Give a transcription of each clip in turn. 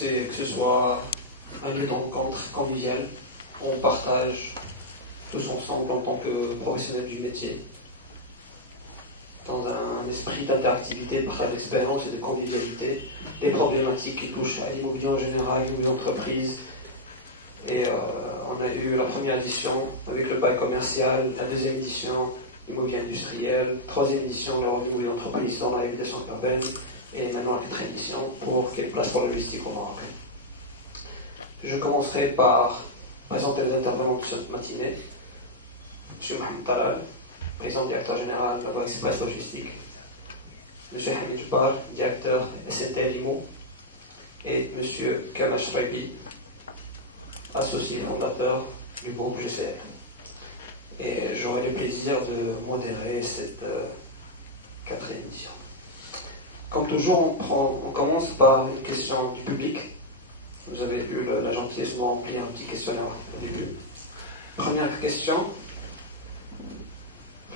c'est que ce soit un lieu de rencontre convivial. On partage tous ensemble en tant que professionnels du métier, dans un esprit d'interactivité, de partage d'expérience et de convivialité, les problématiques qui touchent à l'immobilier en général, l'immobilier d'entreprise. Et on a eu la première édition avec le bail commercial, la deuxième édition, l'immobilier industriel, troisième édition, la revue immobilier d'entreprise dans la réhabilitation urbaine, et maintenant la quatrième édition pour quelle place pour la logistique au Maroc. Je commencerai par présenter les intervenants de cette matinée. M. Mohamed Talal, président directeur général de la Voie Express Logistique. M. Hamid Jbar, directeur SNT Limo. Et M. Kamal Shraibi, associé fondateur du groupe GCL. Et j'aurai le plaisir de modérer cette quatrième édition. Comme toujours, on commence par une question du public. Vous avez eu la gentillesse de remplir un petit questionnaire au début. Première question.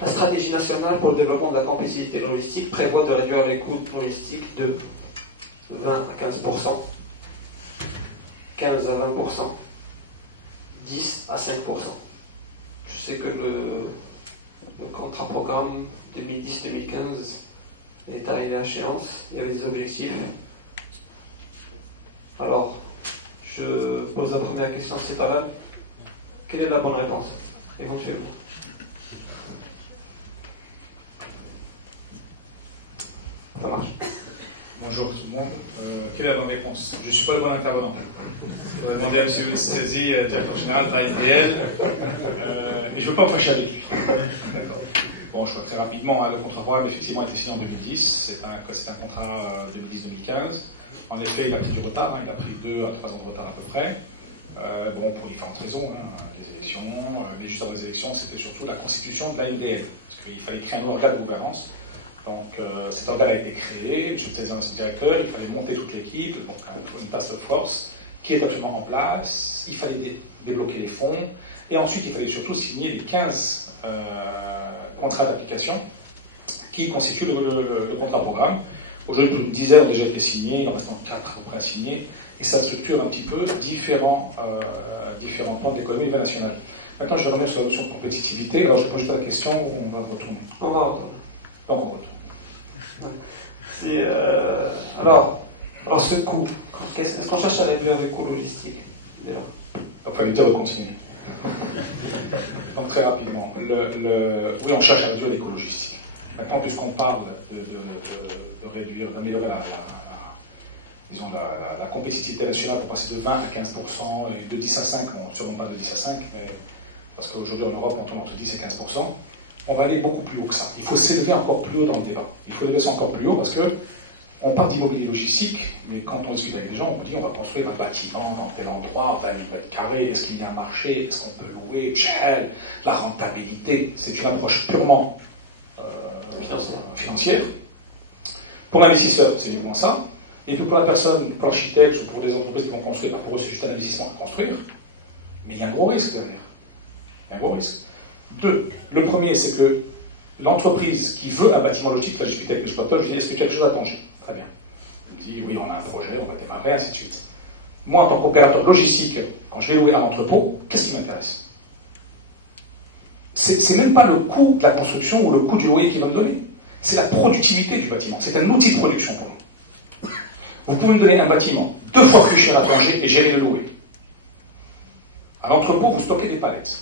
La stratégie nationale pour le développement de la compétitivité logistique prévoit de réduire les coûts logistiques de 20 à 15%, 15 à 20%, 10 à 5%. Je sais que le contrat programme 2010-2015 est arrivé à échéance. Il y avait des objectifs. Alors, je pose la première question, c'est pas mal. Quelle est la bonne réponse, éventuellement? Ça marche. Bonjour tout le monde. Quelle est la bonne réponse? Je ne suis pas le bon intervenant. Je vais demander à M. Sezi, directeur général de l'ANDL, mais je ne veux pas me fâcher avec lui. D'accord. Bon, je vois très rapidement, le contrat programme effectivement a été signé en 2010. C'est un contrat 2010-2015. En effet, il a pris du retard, il a pris 2 à 3 ans de retard à peu près. Bon, pour différentes raisons, les élections, mais juste avant les élections, c'était surtout la constitution de l'ANDL, parce qu'il fallait créer un nouveau organe de gouvernance. Donc, cet organe a été créé, M. Tézan est son directeur, il fallait monter toute l'équipe, donc une task force qui est absolument en place, il fallait débloquer les fonds, et ensuite il fallait surtout signer les 15 contrats d'application qui constituent le contrat programme. Aujourd'hui, plus d'une dizaine ont déjà été signés, il en reste 4 à peu près à signer, et ça structure un petit peu différents plans d'économie au niveau national. Maintenant, je vais revenir sur la notion de compétitivité. Alors, je pose juste la question, on va retourner. On va retourner. Donc, on retourne. Alors, ce coût, est-ce qu'on cherche à réduire les coûts logistiques déjà? Donc, il fallait dire de continuer. Donc, très rapidement, oui, on cherche à réduire les coûts logistiques. Maintenant, puisqu'on parle de réduire, d'améliorer la compétitivité nationale pour passer de 20 à 15% et de 10 à 5, bon, sûrement pas de 10 à 5, mais parce qu'aujourd'hui en Europe, on tourne entre 10 et 15%, on va aller beaucoup plus haut que ça. Il faut s'élever encore plus haut dans le débat. Il faut élever ça encore plus haut parce que on parle d'immobilier logistique, mais quand on discute avec les gens, on dit on va construire un bâtiment dans tel endroit, 20 000 mètres carrés, est-ce qu'il y a un marché, est-ce qu'on peut louer, la rentabilité, c'est une approche purement financière. Pour l'investisseur, c'est uniquement ça. Et puis pour la personne, pour l'architecte ou pour les entreprises qui vont construire, pour eux c'est juste un investissement à construire. Mais il y a un gros risque derrière. Il y a un gros risque. 2. Le premier, c'est que l'entreprise qui veut un bâtiment logistique, là je discute avec l'exploiteur, je dis est-ce que tu as quelque chose à changer? Très bien. Il me dit oui, on a un projet, on va démarrer, ainsi de suite. Moi, en tant qu'opérateur logistique, quand je vais louer un entrepôt, qu'est-ce qui m'intéresse? C'est même pas le coût de la construction ou le coût du loyer qui va me donner. C'est la productivité du bâtiment. C'est un outil de production pour nous. Vous pouvez me donner un bâtiment 2 fois plus cher à Tanger et gérer le louer. À l'entrepôt, vous stockez des palettes.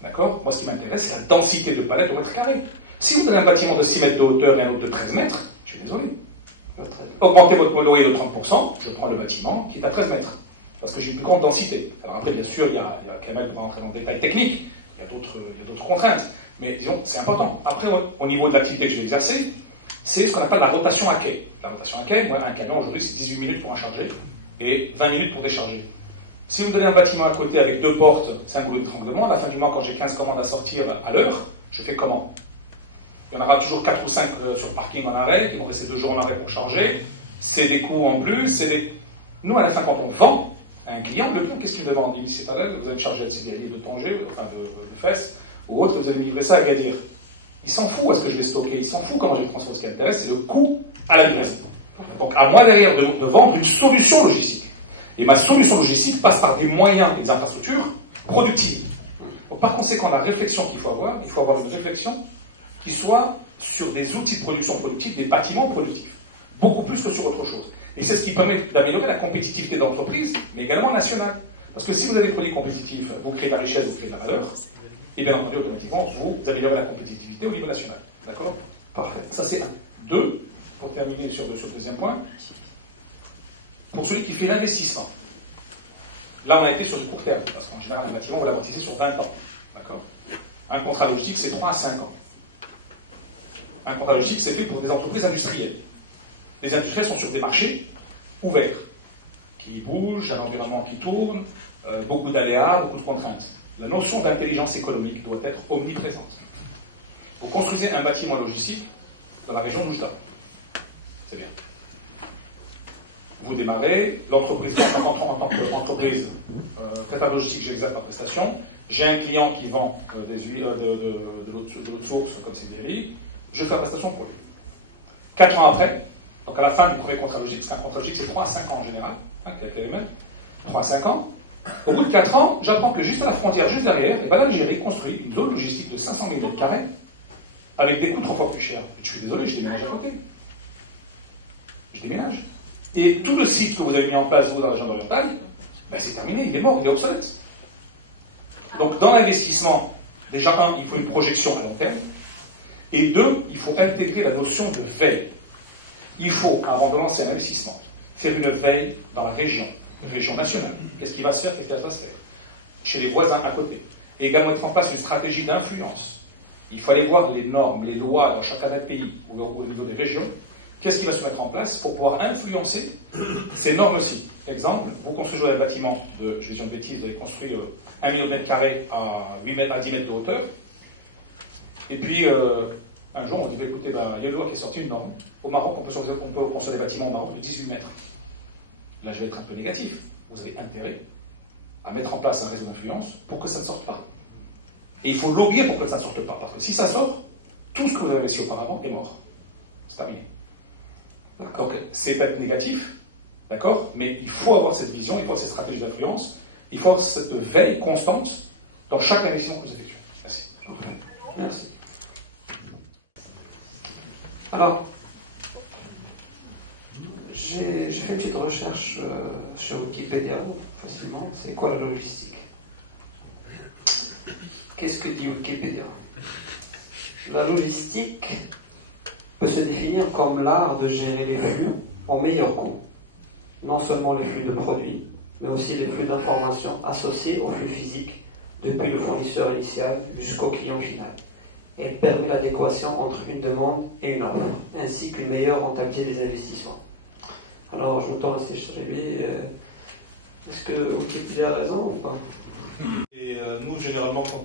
D'accord? Moi, ce qui m'intéresse, c'est la densité de palettes au mètre carré. Si vous donnez un bâtiment de 6 mètres de hauteur et un autre de 13 mètres, je suis désolé. Augmentez votre loyer de 30%, je prends le bâtiment qui est à 13 mètres. Parce que j'ai une plus grande densité. Alors après, bien sûr, il y a Kamel qui va rentrer dans le détail technique. Il y a d'autres contraintes. Mais disons, c'est important. Après, au niveau de l'activité que je vais exercer, c'est ce qu'on appelle la rotation à quai. La rotation à quai, moi, un camion aujourd'hui, c'est 18 minutes pour un charger et 20 minutes pour décharger. Si vous me donnez un bâtiment à côté avec 2 portes, c'est un goulot d'étranglement. À la fin du mois, quand j'ai 15 commandes à sortir à l'heure, je fais comment? Il y en aura toujours 4 ou 5 sur parking en arrêt, qui vont rester 2 jours en arrêt pour charger. C'est des coûts en plus, Nous, à la fin, quand on vend à un client, le client, qu'est-ce qu'il demande? Il dit, c'est pas vous allez me charger de CDI, de Tanger, enfin de Fès, ou autre, vous allez me livrer ça à Gadir. Il s'en fout à ce que je vais stocker, il s'en fout comment je vais transformer. Ce qui intéresse, c'est le coût à la livraison. Donc, à moi derrière de vendre une solution logistique. Et ma solution logistique passe par des moyens et des infrastructures productives. Donc, par conséquent, la réflexion qu'il faut avoir une réflexion qui soit sur des outils de production productive, des bâtiments productifs, beaucoup plus que sur autre chose. Et c'est ce qui permet d'améliorer la compétitivité de l'entreprise, mais également nationale. Parce que si vous avez des produits compétitifs, vous créez de la richesse, vous créez de la valeur, et bien entendu, automatiquement, vous améliorez la compétitivité au niveau national. D'accord? Parfait. Ça, c'est un. Deux, pour terminer sur le deuxième point, pour celui qui fait l'investissement. Là, on a été sur du court terme, parce qu'en général, les bâtiments, vous l'amortissez sur 20 ans. D'accord? Un contrat logistique, c'est 3 à 5 ans. Un contrat logistique, c'est fait pour des entreprises industrielles. Les industriels sont sur des marchés ouverts, qui bougent, un environnement qui tourne, beaucoup d'aléas, beaucoup de contraintes. La notion d'intelligence économique doit être omniprésente. Vous construisez un bâtiment logistique dans la région d'Oujda. C'est bien. Vous démarrez, l'entreprise en tant qu'entreprise prestataire logistique, j'exerce ma prestation. J'ai un client qui vend des huiles de l'autre source, comme c'est des je fais la prestation pour lui. 4 ans après, donc à la fin du premier contrat logistique, parce qu'un contrat logistique c'est 3 à 5 ans en général, avec les mêmes, 3 à 5 ans, au bout de 4 ans, j'apprends que juste à la frontière, juste derrière, l'Algérie construit une zone logistique de 500 000 m2 avec des coûts 3 fois plus chers. Je suis désolé, je déménage à côté. Je déménage. Et tout le site que vous avez mis en place, vous, dans la région orientale, ben c'est terminé, il est mort, il est obsolète. Donc dans l'investissement, déjà, un, il faut une projection à long terme, et deux, il faut intégrer la notion de veille. Il faut, avant de lancer un investissement, faire une veille dans la région nationale. Qu'est-ce qui va se faire, qu'est-ce qui va pas se faire chez les voisins à côté. Et également mettre en place une stratégie d'influence. Il faut aller voir les normes, les lois dans chacun des pays ou au niveau des régions. Qu'est-ce qui va se mettre en place pour pouvoir influencer ces normes-ci? Exemple, vous construisez un bâtiment de, je vais dire une bêtise, vous avez construit 1 million de mètres carrés à 8 mètres à 10 mètres de hauteur. Et puis, un jour, on dit, écoutez, il y a une loi qui est sortie, une norme. Au Maroc, on peut construire des bâtiments au Maroc de 18 mètres. Là, je vais être un peu négatif. Vous avez intérêt à mettre en place un réseau d'influence pour que ça ne sorte pas. Et il faut lobbyer pour que ça ne sorte pas. Parce que si ça sort, tout ce que vous avez réussi auparavant est mort. C'est terminé. Donc, c'est pas négatif, d'accord? Mais il faut avoir cette vision, il faut avoir cette stratégie d'influence, il faut avoir cette veille constante dans chaque investissement que vous effectuez. Merci. Merci. Alors, j'ai fait une petite recherche sur Wikipédia, facilement. C'est quoi la logistique? Qu'est-ce que dit Wikipédia? La logistique peut se définir comme l'art de gérer les flux au meilleur coût. Non seulement les flux de produits, mais aussi les flux d'informations associés aux flux physiques depuis le fournisseur initial jusqu'au client final. Elle permet l'adéquation entre une demande et une offre, ainsi qu'une meilleure rentabilité des investissements. Alors, je me tourne à Stéphane. Est-ce que Wikipédia a raison ou pas? Et nous, généralement, quand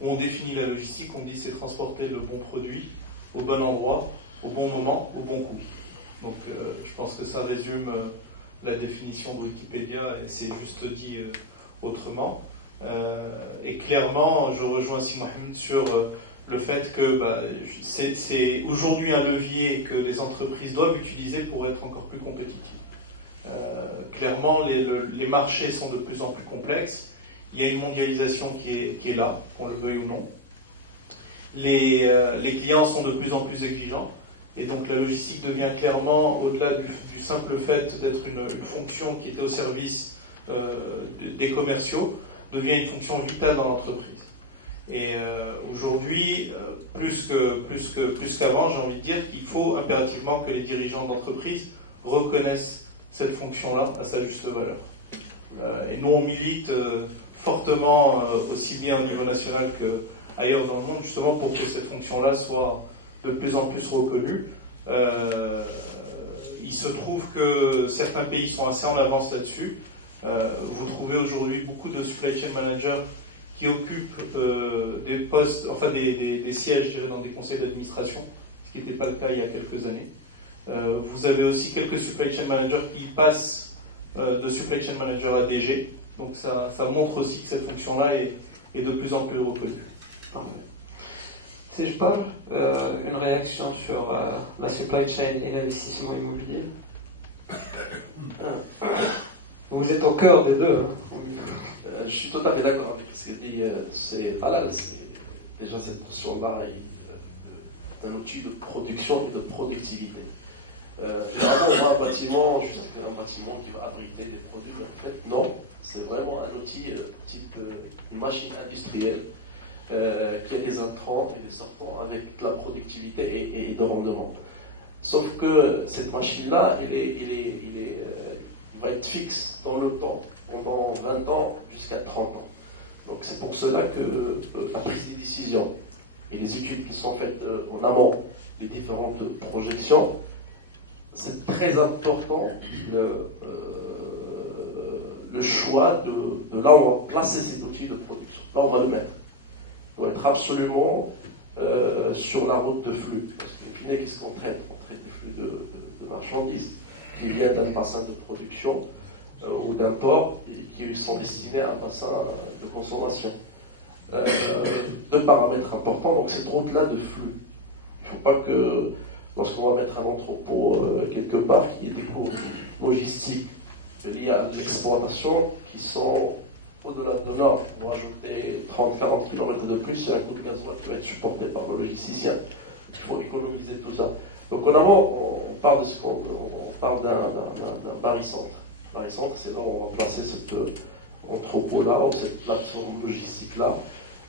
on définit la logistique, on dit c'est transporter le bon produit au bon endroit, au bon moment, au bon coût. Donc, je pense que ça résume la définition de Wikipédia et c'est juste dit autrement. Et clairement, je rejoins Mohamed sur le fait que c'est aujourd'hui un levier que les entreprises doivent utiliser pour être encore plus compétitives. Clairement, les marchés sont de plus en plus complexes. Il y a une mondialisation qui est là, qu'on le veuille ou non. Les clients sont de plus en plus exigeants. Et donc la logistique devient clairement, au-delà du simple fait d'être une fonction qui était au service des commerciaux, devient une fonction vitale dans l'entreprise. Et aujourd'hui, plus qu'avant, j'ai envie de dire qu'il faut impérativement que les dirigeants d'entreprise reconnaissent cette fonction-là à sa juste valeur. Et nous, on milite fortement, aussi bien au niveau national qu'ailleurs dans le monde, justement pour que cette fonction-là soit de plus en plus reconnue. Il se trouve que certains pays sont assez en avance là-dessus. Vous trouvez aujourd'hui beaucoup de supply chain managers qui occupent des postes, enfin des sièges, je dirais, dans des conseils d'administration, ce qui n'était pas le cas il y a quelques années. Vous avez aussi quelques supply chain managers qui passent de supply chain manager à DG. Donc ça montre aussi que cette fonction-là est de plus en plus reconnue. Parfait. Si je parle, une réaction sur la supply chain et l'investissement immobilier. Vous êtes au cœur des deux. Je suis tout à fait d'accord avec ce qu'il dit. C'est halal, déjà cette notion-là d'un outil de production et de productivité. Généralement, on voit un bâtiment, juste un bâtiment qui va abriter des produits, mais en fait, non. C'est vraiment un outil type une machine industrielle qui a des entrants et des sortants avec de la productivité et de rendement. Sauf que cette machine-là, il va être fixe dans le temps, pendant 20 ans jusqu'à 30 ans. Donc c'est pour cela que la prise des décisions et les études qui sont faites en amont des différentes projections, c'est très important le choix de là où on va placer cet outil de production. Là, on va le mettre. Il doit être absolument sur la route de flux. Parce qu'au final, qu'est-ce qu'on traite? On traite des flux de marchandises qui viennent d'un bassin de production ou d'un port et qui sont destinés à un bassin de consommation. Deux paramètres importants, donc cette route-là de flux. Il ne faut pas que, lorsqu'on va mettre un entrepôt quelque part, qu'il y ait des coûts logistiques liés à l'exploitation qui sont au-delà de nord. Pour ajouter 30-40 km de plus, c'est un coût de gasoil qui va être supporté par le logisticien. Il faut économiser tout ça. Donc en amont, on parle d'un barycentre. Barycentre, c'est là où on va placer cet entrepôt-là, ou cette plateforme logistique-là.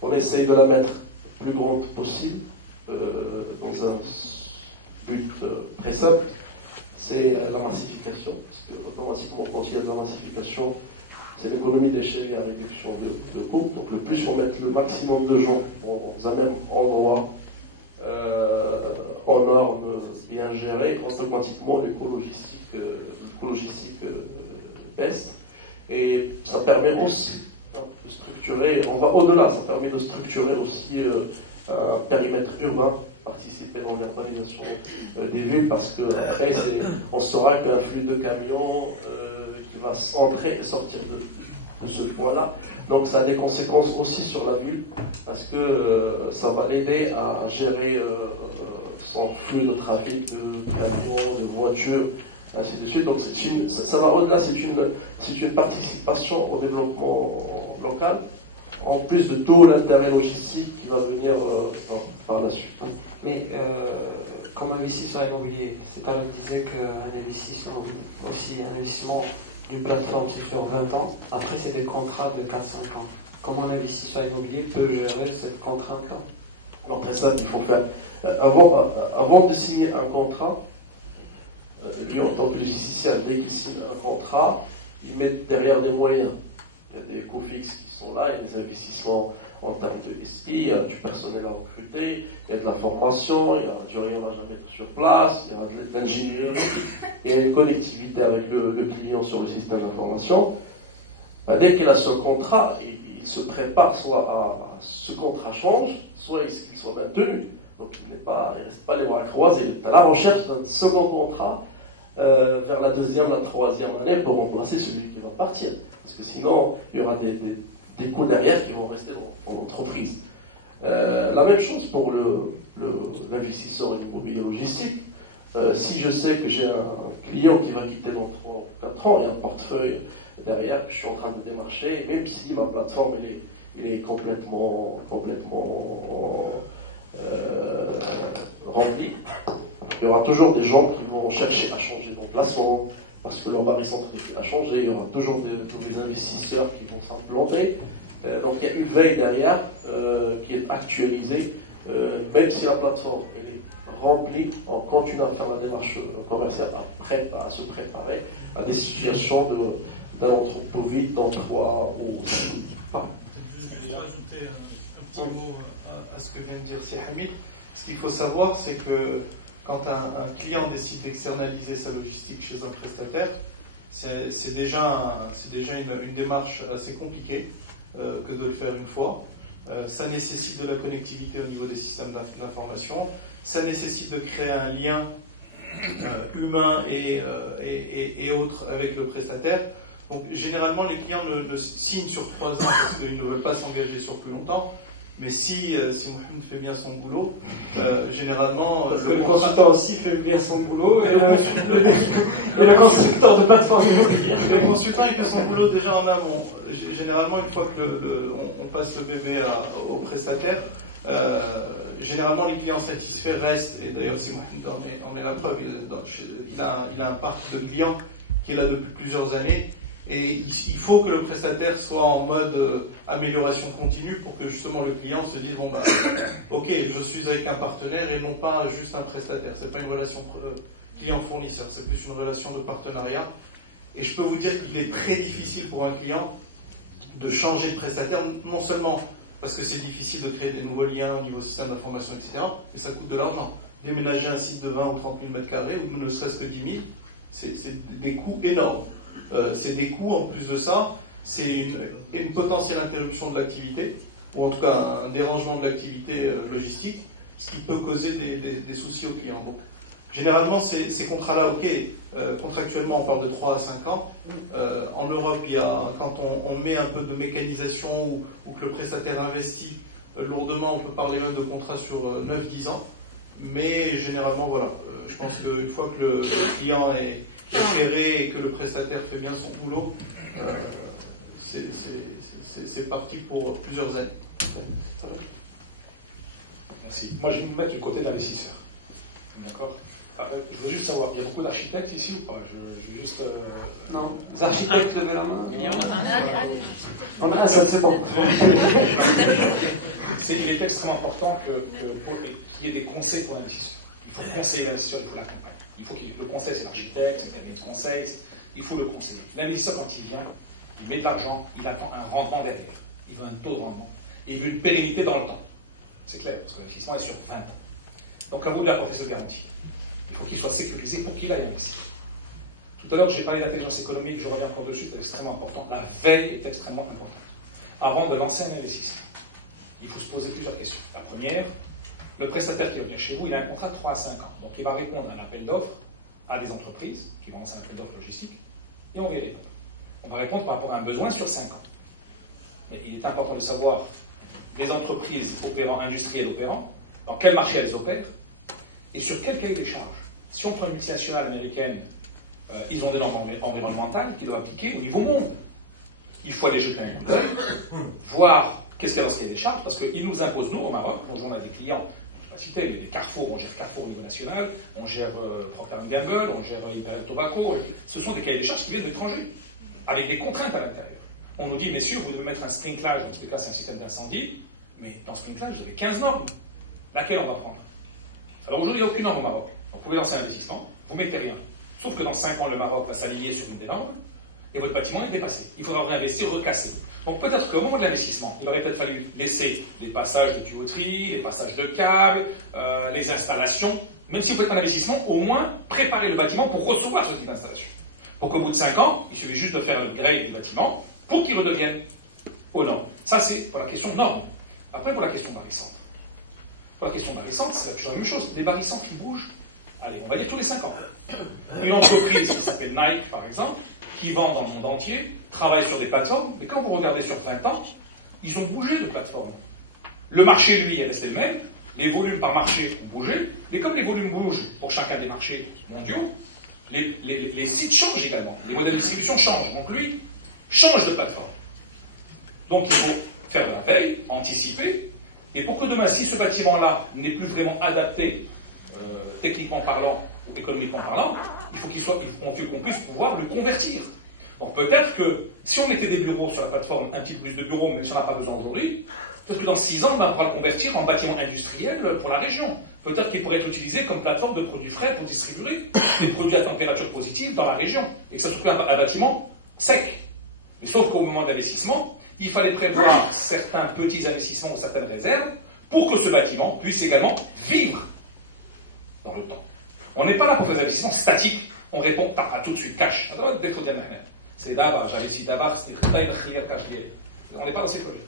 On essaye de la mettre plus grande possible, dans un but très simple, c'est la massification. Parce que automatiquement, quand il y a de la massification, c'est l'économie d'échelle et la réduction de coûts. Donc le plus on met le maximum de gens dans un même endroit, en normes bien gérées, automatiquement l'éco-logistique baisse. Et ça permet aussi de structurer, on va au-delà, ça permet de structurer aussi un périmètre urbain, participer dans l'urbanisation des villes, parce que après on saura qu'un flux de camions qui va entrer et sortir de ce point-là. Donc ça a des conséquences aussi sur la ville, parce que ça va l'aider à gérer son flux de trafic, de camions, de voitures, ainsi de suite. Donc ça va au-delà, c'est une participation au développement local, en plus de tout l'intérêt logistique qui va venir par la suite. Mais comme investisseur immobilier, c'est quand même disait qu'un investissement, aussi un investissement d'une plateforme, c'est sur 20 ans. Après, c'est des contrats de 4-5 ans. Comment un investisseur immobilier peut gérer cette contrainte-là? Alors très simple, il faut faire avant de signer un contrat, lui en tant que logisticien, dès qu'il signe un contrat, il met derrière des moyens. Il y a des coûts fixes qui sont là, il y a des investissements en termes de SI, il y a du personnel à recruter, il y a de la formation, il y a du rayonnage à mettre sur place, il y a de l'ingénierie, il y a une connectivité avec le client sur le système d'information. Dès qu'il a ce contrat, il se prépare soit à ce contrat change, soit qu'il soit maintenu. Donc il reste pas les bras croisés, il est à la recherche d'un second contrat vers la deuxième, la troisième année pour remplacer celui qui va partir. Parce que sinon, il y aura des coûts derrière qui vont rester dans l'entreprise. La même chose pour l'investisseur immobilier logistique. Si je sais que j'ai un client qui va quitter dans 3 ou 4 ans, il y a un portefeuille derrière que je suis en train de démarcher, même si ma plateforme elle est complètement remplie, il y aura toujours des gens qui vont chercher à changer d'emplacement, parce que leur barycentre a changé, il y aura toujours des investisseurs qui vont s'implanter. Donc il y a une veille derrière qui est actualisée, même si la plateforme elle est remplie, on continue à faire la démarche commerciale à se préparer à des situations d'un entrepôt vide dans 3 ou 6 mois. Je vais ajouter un petit mot à ce que vient de dire Hamid. Ce qu'il faut savoir, c'est que quand un client décide d'externaliser sa logistique chez un prestataire, c'est déjà une démarche assez compliquée que de le faire une fois. Ça nécessite de la connectivité au niveau des systèmes d'information. Ça nécessite de créer un lien humain et autres avec le prestataire. Donc généralement les clients ne signent sur 3 ans parce qu'ils ne veulent pas s'engager sur plus longtemps. Mais si Mohamed fait bien son boulot, généralement... Parce que le consultant aussi fait bien son boulot, et le constructeur de plateforme immobilière. Le consultant, il fait son boulot déjà en amont. Généralement, une fois que on passe le bébé au prestataire, généralement les clients satisfaits restent, et d'ailleurs si Mohamed en est la preuve, il a un parc de clients qui est là depuis plusieurs années, et il faut que le prestataire soit en mode amélioration continue pour que justement le client se dise bon bah ok, je suis avec un partenaire et non pas juste un prestataire. C'est pas une relation client-fournisseur, c'est plus une relation de partenariat. Et je peux vous dire qu'il est très difficile pour un client de changer de prestataire, non seulement parce que c'est difficile de créer des nouveaux liens au niveau système d'information, etc., mais ça coûte de l'argent. Déménager un site de 20 ou 30 000 m2, ou ne serait-ce que 10 000, c'est des coûts énormes. C'est des coûts, en plus de ça, c'est une potentielle interruption de l'activité, ou en tout cas un dérangement de l'activité logistique, ce qui peut causer des soucis aux clients. Donc, généralement, ces contrats-là, ok, contractuellement, on parle de 3 à 5 ans. En Europe, quand on met un peu de mécanisation ou que le prestataire investit lourdement, on peut parler même de contrats sur 9-10 ans. Mais généralement, voilà, je pense qu'une fois que le client est ferré et que le prestataire fait bien son boulot, c'est parti pour plusieurs années. Merci. Moi, je vais me mettre du côté d'investisseur. D'accord. Je veux juste savoir, il y a beaucoup d'architectes ici ou pas? Je veux juste... Non, les architectes, levez la main. On a un, ça ne sait pas. Il est extrêmement important qu'il y ait des conseils pour l'investisseur. Il faut conseiller l'investisseur, il faut l'accompagner. Le conseil, c'est l'architecte, c'est le cabinet de conseil, il faut le conseiller. L'investisseur, quand il vient, il met de l'argent, il attend un rendement derrière. Il veut un taux de rendement. Et il veut une pérennité dans le temps. C'est clair, parce que l'investissement est sur 20 ans. Donc, à vous de lui apporter cette garantie. Il faut qu'il soit sécurisé pour qu'il aille investir. Tout à l'heure, j'ai parlé d'intelligence économique, je reviens encore dessus, c'est extrêmement important. La veille est extrêmement importante. Avant de lancer un investissement, il faut se poser plusieurs questions. La première, le prestataire qui va venir chez vous, il a un contrat de 3 à 5 ans. Donc il va répondre à un appel d'offres à des entreprises qui vont lancer un appel d'offres logistique, et on va y répondre. On va répondre par rapport à un besoin sur 5 ans. Mais il est important de savoir les entreprises opérant, industrielles opérant, dans quel marché elles opèrent, et sur quel cahier des charges. Si on prend une multinationale américaine, ils ont des normes environnementales qu'ils doivent appliquer au niveau monde. Il faut aller jeter un coup d'œil, voir qu'est-ce qu'il y a dans ce cahier des charges, parce qu'ils nous imposent, nous, au Maroc, on a des clients, je ne vais pas citer, les Carrefour, on gère Carrefour au niveau national, on gère Procter & Gamble, on gère Imperial Tobacco, ce sont des cahiers des charges qui viennent de l'étranger, avec des contraintes à l'intérieur. On nous dit, messieurs, vous devez mettre un sprinklage, dans ce cas c'est un système d'incendie, mais dans ce sprinklage, vous avez 15 normes. Laquelle on va prendre? Alors aujourd'hui, il n'y a aucune norme au Maroc. Vous pouvez lancer un investissement, vous ne mettez rien. Sauf que dans 5 ans, le Maroc va s'aligner sur une des normes, et votre bâtiment est dépassé. Il faudra réinvestir, recasser. Donc peut-être qu'au moment de l'investissement, il aurait peut-être fallu laisser les passages de tuyauterie, les passages de câbles, les installations. Même si vous faites un investissement, au moins préparer le bâtiment pour recevoir ce type d'installation. Pour qu'au bout de 5 ans, il suffit juste de faire le grade du bâtiment pour qu'il redevienne aux normes. Ça, c'est pour la question norme. Après, pour la question barrissante. Pour la question barrissante, c'est toujours la même chose. Des barrissants qui bougent, allez, on va dire tous les 5 ans. Une entreprise qui s'appelle Nike, par exemple, qui vend dans le monde entier, travaille sur des plateformes, mais quand vous regardez sur 20 ans, ils ont bougé de plateforme. Le marché, lui, est resté le même, les volumes par marché ont bougé, mais comme les volumes bougent pour chacun des marchés mondiaux, les sites changent également, les modèles de distribution changent, donc lui, change de plateforme. Donc il faut faire de la veille, anticiper, et pour que demain, si ce bâtiment-là n'est plus vraiment adapté, techniquement parlant, ou économiquement parlant, il faut qu'on puisse pouvoir le convertir. Donc peut-être que si on mettait des bureaux sur la plateforme, un petit peu plus de bureaux, mais si on n'a pas besoin aujourd'hui, peut-être que dans 6 ans, on va pouvoir le convertir en bâtiment industriel pour la région. Peut-être qu'il pourrait être utilisé comme plateforme de produits frais pour distribuer des produits à température positive dans la région, et que ça soit un bâtiment sec. Mais sauf qu'au moment de l'investissement, il fallait prévoir certains petits investissements ou certaines réserves pour que ce bâtiment puisse également vivre dans le temps. On n'est pas là pour faire des investissements statiques. On répond pas tout de suite, cash. C'est d'abord, j'avais dit d'abord, on n'est pas dans ces projets.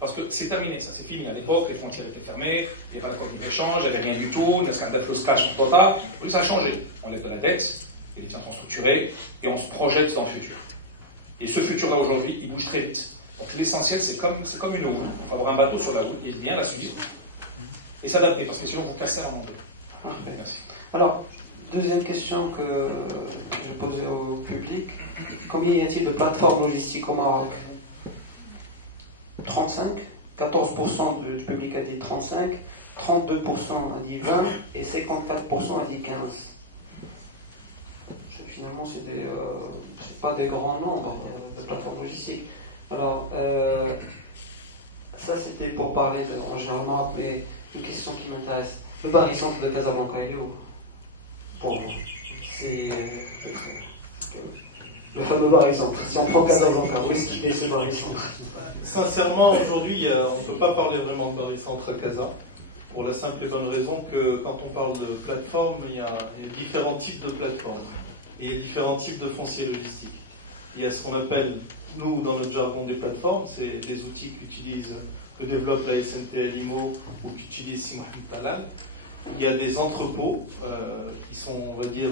Parce que c'est terminé, ça c'est fini. À l'époque, les frontières étaient fermées, il n'y avait pas de d'échange, il n'y avait rien du tout, il y a scandale de cash total. Aujourd'hui, ça a changé. On lève de la dette, les biens sont structurés, et on se projette dans le futur. Et ce futur-là, aujourd'hui, il bouge très vite. Donc l'essentiel, c'est comme une houle. On va avoir un bateau sur la houle et bien la suivre et s'adapter, parce que sinon vous cassez la manteau. Parfait. Merci. Alors, deuxième question que je posais au public. Combien y a-t-il de plateformes logistiques au Maroc? 35, 14% du public a dit 35, 32% a dit 20 et 54% a dit 15. Finalement, c'est pas des grands nombres de plateformes logistiques. Alors, ça c'était pour parler en général, mais une question qui m'intéresse. Le barycentre de Casablanca, il est où? Pour vous, c'est le fameux barycentre. Si on prend Casablanca, où est-ce qu'il est ce barycentre? Sincèrement, aujourd'hui, on ne peut pas parler vraiment de barycentre à Casa, pour la simple et bonne raison que quand on parle de plateforme, il y a différents types de plateformes. Et il y a différents types de fonciers logistiques. Il y a ce qu'on appelle, nous, dans notre jargon des plateformes, c'est des outils que développe la SNTL IMO ou qu'utilise Si Mohamed Talal. Il y a des entrepôts qui sont, on va dire,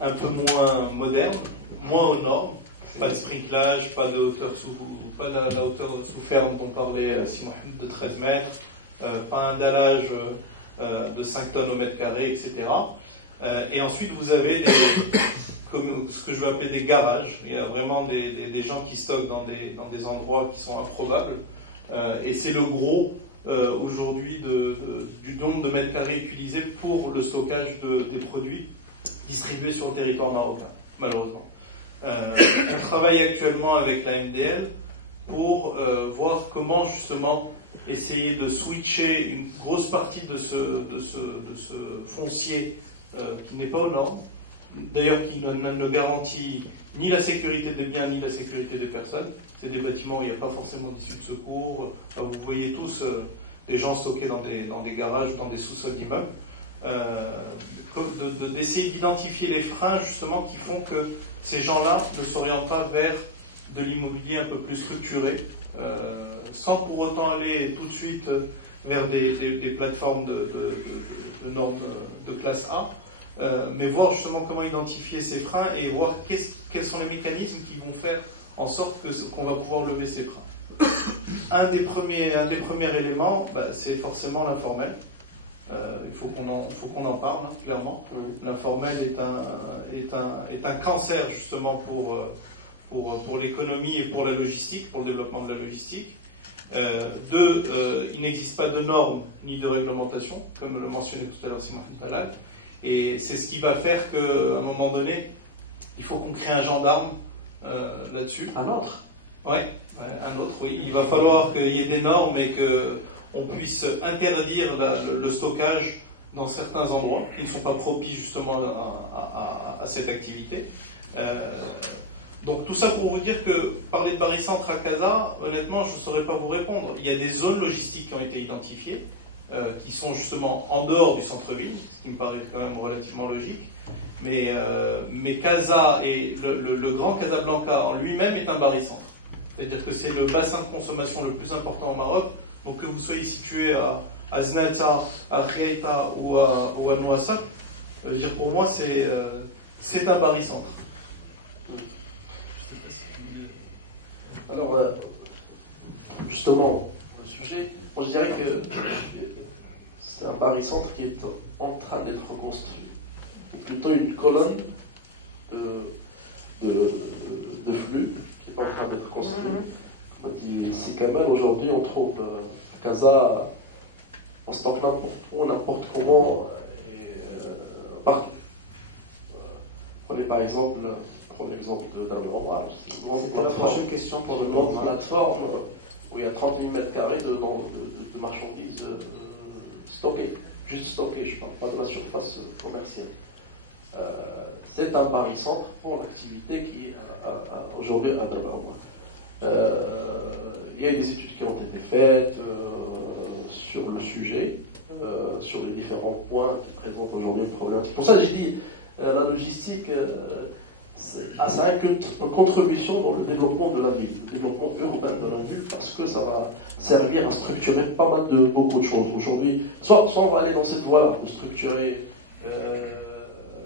un peu moins modernes, moins aux normes. Pas de sprinklage, pas de la hauteur sous ferme dont parlait Si Mohamed de 13 mètres, pas un dallage de 5 tonnes au mètre carré, etc. Et ensuite, vous avez ce que je veux appeler des garages. Il y a vraiment des gens qui stockent dans des endroits qui sont improbables. Et c'est le gros, aujourd'hui, du nombre de mètres carrés utilisés pour le stockage des produits distribués sur le territoire marocain, malheureusement. On travaille actuellement avec la MDL pour voir comment, justement, essayer de switcher une grosse partie de ce foncier qui n'est pas aux normes, d'ailleurs qui ne garantit ni la sécurité des biens ni la sécurité des personnes. C'est des bâtiments où il n'y a pas forcément d'issue de secours. Vous voyez tous des gens stockés dans des garages, dans des sous-sols d'immeubles. D'essayer d'identifier les freins justement qui font que ces gens-là ne s'orientent pas vers de l'immobilier un peu plus structuré, sans pour autant aller tout de suite vers des plateformes de normes de classe A, mais voir justement comment identifier ces freins et voir quels sont les mécanismes qui vont faire en sorte qu'on va pouvoir lever ces freins. Un des premiers éléments, c'est forcément l'informel. Il faut qu'on en parle, hein, clairement. L'informel est un cancer justement pour l'économie et pour la logistique, pour le développement de la logistique. Il n'existe pas de normes ni de réglementation, comme le mentionnait tout à l'heure Simon Talal. Et c'est ce qui va faire qu'à un moment donné, il faut qu'on crée un gendarme là-dessus. Un autre? Ouais, un autre, oui. Il va falloir qu'il y ait des normes et qu'on puisse interdire le stockage dans certains endroits qui ne sont pas propices justement à cette activité. Donc tout ça pour vous dire que parler de barycentre à Casa, honnêtement, je ne saurais pas vous répondre. Il y a des zones logistiques qui ont été identifiées, qui sont justement en dehors du centre-ville, ce qui me paraît quand même relativement logique. Mais Casa et le Grand Casablanca en lui-même est un barycentre. C'est-à-dire que c'est le bassin de consommation le plus important au Maroc. Donc que vous soyez situé à Znata, à Khiaïta ou à Nouassab, dire pour moi c'est un barycentre. Alors, justement, le sujet, moi je dirais que c'est un barycentre qui est en train d'être construit. Ou plutôt une colonne de flux qui est en train d'être construite. Comme dit Sikamal, aujourd'hui on trouve à Casa, on stocke n'importe où, n'importe comment, partout. Prenez par exemple l'exemple d'un endroit. C'était la prochaine question pour le monde. Une plateforme où il y a 30 000 m² de marchandises stockées, juste stockées, je ne parle pas de la surface commerciale. C'est un barycentre pour l'activité qui est aujourd'hui à Dabaoua. Il y a des études qui ont été faites sur le sujet, sur les différents points qui présentent aujourd'hui le problème. C'est pour ça que j'ai dit la logistique, ça a une contribution dans le développement de la ville, le développement urbain de la ville, parce que ça va servir à structurer pas mal de beaucoup de choses. Aujourd'hui, soit on va aller dans cette voie-là, de structurer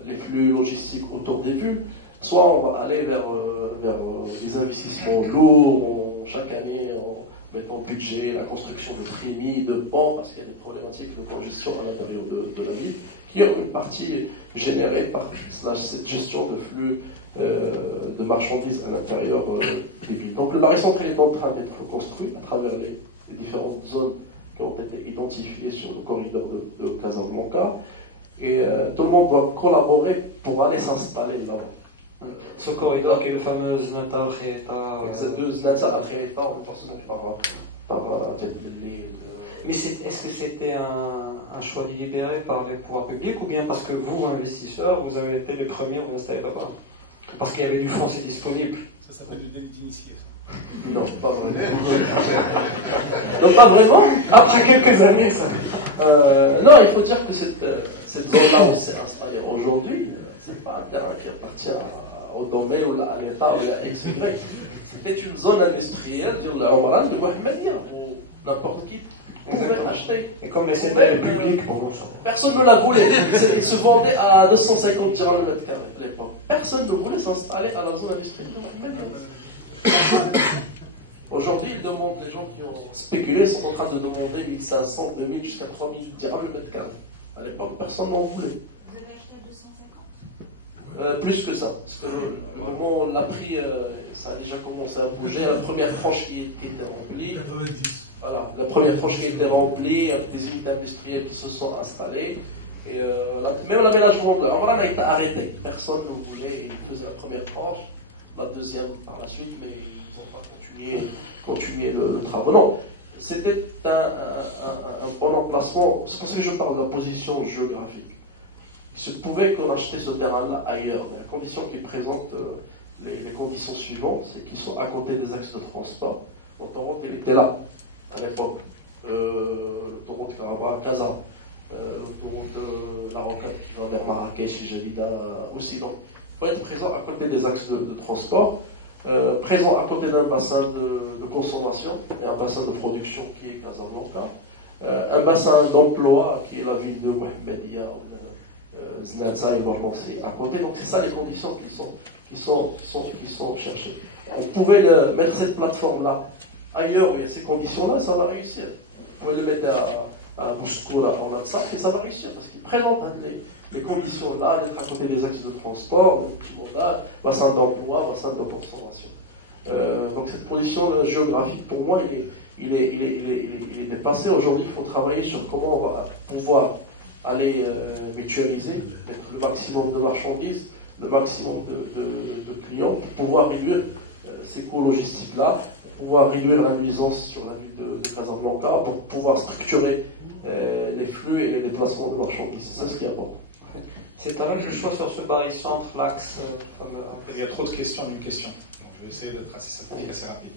les flux logistiques autour des villes, soit on va aller vers des investissements lourds, on chaque année, on met en budget la construction de trémies, de ponts, parce qu'il y a des problématiques de congestion à l'intérieur de la ville, qui ont une partie générée par cette gestion de flux de marchandises à l'intérieur des villes. Donc le Marais central est en train d'être construit à travers les différentes zones qui ont été identifiées sur le corridor de Casablanca, et tout le monde doit collaborer pour aller s'installer là-bas. Ce corridor qui est le fameux Znata Kheta. Ces deux Znata Kheta, on passe par Mais est-ce que c'était un choix délibéré par les pouvoirs publics, ou bien parce que vous, investisseurs, vous avez été les premiers à vous installer là-bas? Parce qu'il y avait du foncier disponible. Ça s'appelle le délit d'initié. Non, pas vraiment. Non, pas vraiment. Après quelques années, ça. Non, il faut dire que cette zone-là où c'est installé aujourd'hui, c'est pas un terrain qui appartient au domaine ou à l'État ou à XY. C'était une zone industrielle de l'Omran de Mohamedia, où n'importe qui pouvait acheter. Et comme c'était public, pour vous, personne ne la voulait. Il se vendait à 250 dirhams le mètre carré à l'époque. Personne ne voulait s'installer à la zone industrielle de Mohamedia. Aujourd'hui, ils demandent, les gens qui ont spéculé sont en train de demander 1500, 2000 jusqu'à 3000 dirhams le mètre carré. À l'époque, personne n'en voulait. Vous avez acheté à 250 ? Plus que ça. Parce que le moment où on l'a pris, ça a déjà commencé à bouger. La première tranche qui était remplie. 90. Voilà, la première tranche qui était remplie, des unités industrielles qui se sont installées. Et même l'aménagement de l'Omran a été arrêté. Personne ne voulait. Ils faisaient la première tranche, la deuxième par la suite, mais ils n'ont pas continué le travail. Non, c'était un bon emplacement. C'est pour ça que je parle de la position géographique. Il se pouvait qu'on achetait ce terrain-là ailleurs, mais la condition qui présente les conditions suivantes, c'est qu'ils sont à côté des axes de transport. L'autoroute, elle était là, à l'époque. L'autoroute Karabakh-Kaza, l'autoroute La Rocade qui va vers Marrakech et Jalida aussi. Donc, il faut être présent à côté des axes de transport, présent à côté d'un bassin de consommation et un bassin de production qui est Casablanca, un bassin d'emploi qui est la ville de Mohamedia, Znata et Bormansi à côté. Donc c'est ça les conditions qui sont cherchées. On pouvait mettre cette plateforme-là ailleurs où il y a ces conditions-là, ça va réussir. On pouvait le mettre à Bouskoura en Atsaf et ça va réussir parce qu'il présente les conditions-là d'être à côté des axes de transport, bassin d'emploi, bassin de consommation. Donc cette position géographique, pour moi, il est dépassé. Aujourd'hui, il faut travailler sur comment on va pouvoir aller mutualiser, mettre le maximum de marchandises, le maximum de clients, pour pouvoir réduire ces coûts logistiques-là, pour pouvoir réduire la nuisance sur la ville de Casablanca, pour pouvoir structurer les flux et les déplacements de marchandises. C'est ça ce qui est important. C'est un même choix sur ce barycentre, l'axe. Il y a trop de questions d'une question. Donc je vais essayer d'être assez rapide.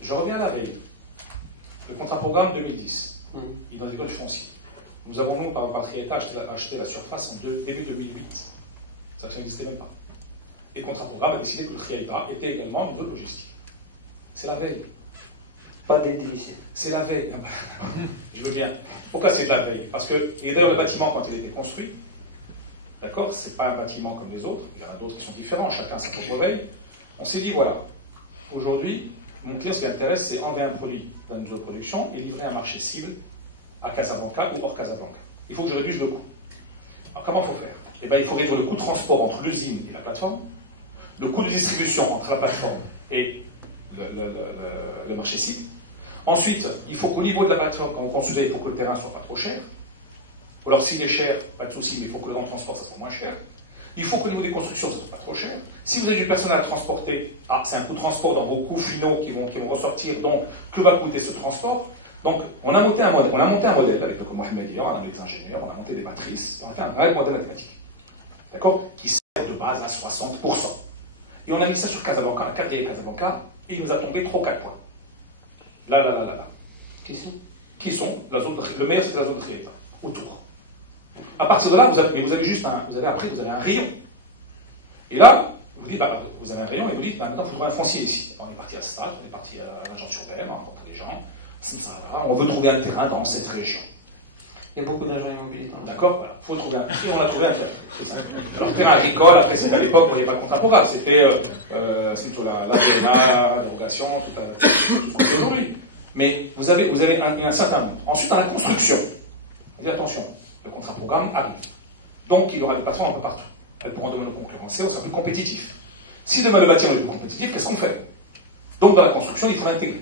Je reviens à la veille. Le contrat programme 2010. Identité du foncier. Nous avons, nous, par Patrieta, acheté la surface en début 2008. Ça n'existait même pas. Et le contrat programme a décidé que le Triaïta était également une zone logistique. C'est la veille. Pas des divisions. C'est la veille. Je veux bien. Pourquoi c'est de la veille? Parce que, et d'ailleurs, le bâtiment, quand il a été construit, d'accord, c'est pas un bâtiment comme les autres, il y en a d'autres qui sont différents, chacun sa propre veille. On s'est dit, voilà, aujourd'hui, mon client, ce qui l'intéresse, c'est enlever un produit dans une zone de production et livrer un marché cible à Casablanca ou hors Casablanca. Il faut que je réduise le coût. Alors, comment il faut faire? Eh bien, il faut réduire le coût de transport entre l'usine et la plateforme, le coût de distribution entre la plateforme et le marché cible. Ensuite, il faut qu'au niveau de la plateforme, quand on construisait, il faut que le terrain soit pas trop cher. Ou alors, s'il est cher, pas de souci, mais il faut que le transport, ça soit moins cher. Il faut qu'au niveau des constructions, ça soit pas trop cher. Si vous avez du personnel à transporter, c'est un coût de transport dans vos coûts finaux qui vont ressortir. Donc, que va coûter ce transport? Donc, on a monté un modèle avec le Mohamed Dior, on a des ingénieurs, on a monté des matrices, on a fait un vrai modèle mathématique. D'accord? Qui sert de base à 60%. Et on a mis ça sur Casablanca, la quatrième Casablanca, et il nous a tombé 3 ou 4 points. Là. Qui sont le meilleur, c'est la zone de Triaïta, autour. À partir de là, vous avez un rayon. Et là, vous dites, vous avez un rayon et vous dites, maintenant, il faut trouver un foncier ici. On est parti à Stade, on est parti à l'agence urbaine, on rencontre des gens, on veut trouver un terrain dans cette région. Il y a beaucoup d'agents immobiliers. D'accord, voilà. Faut trouver un. Si on a trouvé un terrain, c'est ça. Alors, terrain agricole, après, c'est à l'époque, il n'y avait pas de contrat programme. C'était, c'est plutôt la DNA, la dérogation, tout ce qu'on fait aujourd'hui. Mais vous avez un certain nombre. Ensuite, dans la construction, vous dites attention, le contrat programme arrive. Donc, il y aura des patrons un peu partout. Elles pourront devenir concurrencées, on sera plus compétitif. Si demain le bâtiment est plus compétitif, qu'est-ce qu'on fait? Donc, dans la construction, il faut l'intégrer.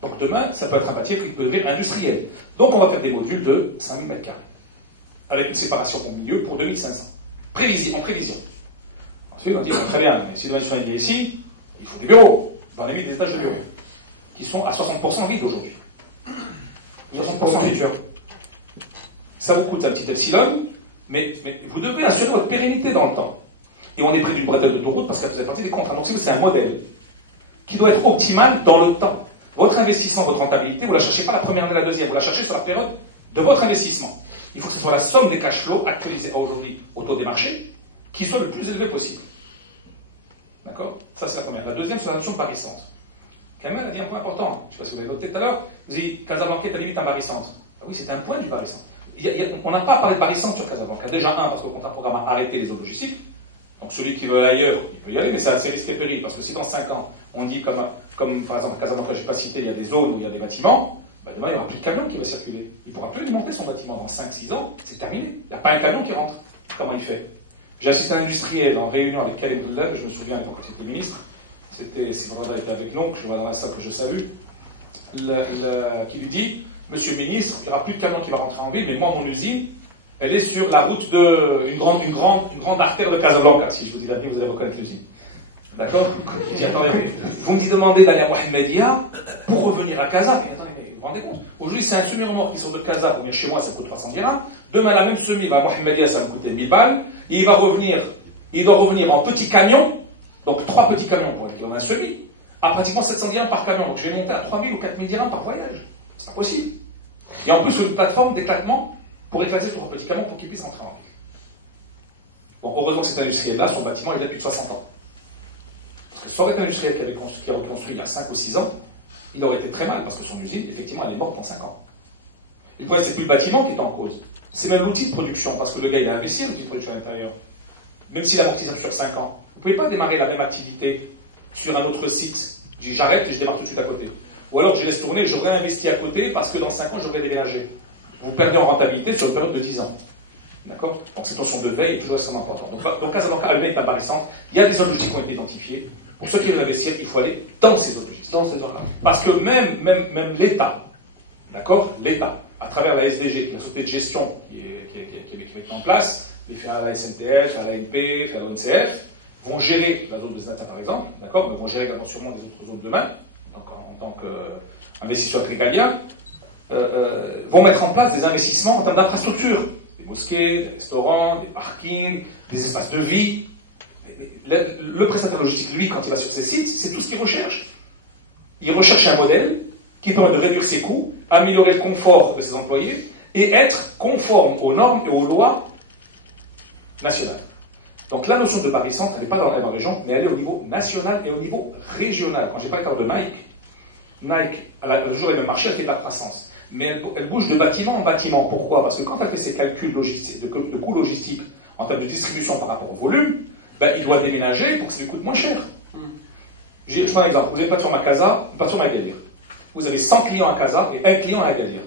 Donc, demain, ça peut être un bâtiment qui peut devenir industriel. Donc, on va faire des modules de 5000 m², avec une séparation au milieu pour 2500. En prévision. Ensuite, on dit, très bien, mais si demain il est ici, il faut des bureaux. Dans les 1000 étages de bureaux, qui sont à 60% vides aujourd'hui. 60% vides. Ça vous coûte un petit epsilon, mais vous devez assurer votre pérennité dans le temps. Et on est près d'une bretelle d'autoroute parce que ça faisait partie des contrats. Donc, c'est un modèle qui doit être optimal dans le temps. Votre investissement, votre rentabilité, vous ne la cherchez pas la première année, la deuxième, vous la cherchez sur la période de votre investissement. Il faut que ce soit la somme des cash flows actualisés aujourd'hui au taux des marchés qui soit le plus élevé possible. D'accord? Ça, c'est la première. La deuxième, c'est la notion de Paris Centre. Kamel a dit un point important. Je ne sais pas si vous l'avez noté tout à l'heure. Vous avez dit Casablanca est à la limite un Paris Centre. Ah oui, c'est un point du Paris Centre. On n'a pas parlé de Paris Centre sur Casablanca. Déjà, parce que le contrat programme a arrêté les zones logistiques. Donc celui qui veut aller ailleurs, il peut y aller, mais c'est assez risqué et péril. Parce que si dans 5 ans, on dit comme par exemple à Casablanca, je n'ai pas cité, il y a des zones où il y a des bâtiments, demain il n'y aura plus de camion qui va circuler. Il ne pourra plus alimenter son bâtiment dans 5-6 ans, c'est terminé. Il n'y a pas un camion qui rentre. Comment il fait? J'ai assisté à un industriel en réunion avec Karim Boulab, je me souviens à l'époque quand j'étais ministre, si Brada était avec nous, je vois dans la salle que je salue, qui lui dit, Monsieur le ministre, il n'y aura plus de camion qui va rentrer en ville, mais moi mon usine, elle est sur la route de une grande artère de Casablanca. Si je vous dis l'avenir, vous allez reconnaître l'usine. D'accord? Je dis, attendez, vous me demandez d'aller à Mohamedia pour revenir à Casa. Mais attendez, vous vous rendez compte? Aujourd'hui, c'est un semi-remorque qui sort de Casa pour venir chez moi, ça coûte 300 dirhams. Demain, la même semi va à Mohamedia, ça va me coûter 1000 balles. Et il doit revenir en petit camion, donc 3 petits camions pour être dans un semi, à pratiquement 700 dirhams par camion. Donc je vais monter à 3000 ou 4000 dirhams par voyage. C'est pas possible. Et en plus, sur une plateforme d'éclatement pour éclater sur un petit camion pour qu'il puisse rentrer en ville. Bon, heureusement que cet industriel-là, son bâtiment, il a plus de 60 ans. Parce que ça aurait été un industriel qui a reconstruit il y a 5 ou 6 ans, il aurait été très mal, parce que son usine, effectivement, elle est morte en 5 ans. Et le problème, c'est plus le bâtiment qui est en cause. C'est même l'outil de production, parce que le gars, il a investi l'outil de production à l'intérieur. Même s'il amortise sur 5 ans. Vous ne pouvez pas démarrer la même activité sur un autre site. Je dis, j'arrête et je démarre tout de suite à côté. Ou alors, je laisse tourner, je réinvestis à côté, parce que dans 5 ans, je vais déménager. Vous perdez en rentabilité sur une période de 10 ans. D'accord? Donc, cette notion de veille est toujours extrêmement importante. Donc Casablanca elle-même est apparaissante. Il y a des zones logiques qui ont été identifiées. Pour ceux qui veulent investir, il faut aller dans ces zones logiques. Dans ces zones-là. Parce que même l'État, d'accord? L'État, à travers la SDG, la société de gestion qui est en place, les faire à la SNTF, à l'ANP, à l'ONCF, vont gérer la zone de Znata par exemple, d'accord? Mais vont gérer également sûrement des autres zones demain, donc en tant qu'investisseurs régaliens, vont mettre en place des investissements en termes d'infrastructures. Des mosquées, des restaurants, des parkings, des espaces de vie. Le prestataire logistique, lui, quand il va sur ces sites, c'est tout ce qu'il recherche. Il recherche un modèle qui permet de réduire ses coûts, améliorer le confort de ses employés et être conforme aux normes et aux lois nationales. Donc la notion de Paris Centre, elle n'est pas dans la région, mais elle est au niveau national et au niveau régional. Quand j'ai parlé de Nike, elle a toujours le même marché, elle fait de la croissance. Mais elle bouge de bâtiment en bâtiment. Pourquoi? Parce que quand elle fait ses calculs logistiques, de coûts logistiques en termes de distribution par rapport au volume, il doit déménager pour que ça lui coûte moins cher. Je prends un exemple. Vous avez une plateforme à Casa, une plateforme à Agadir. Vous avez 100 clients à Casa et 1 client à Agadir.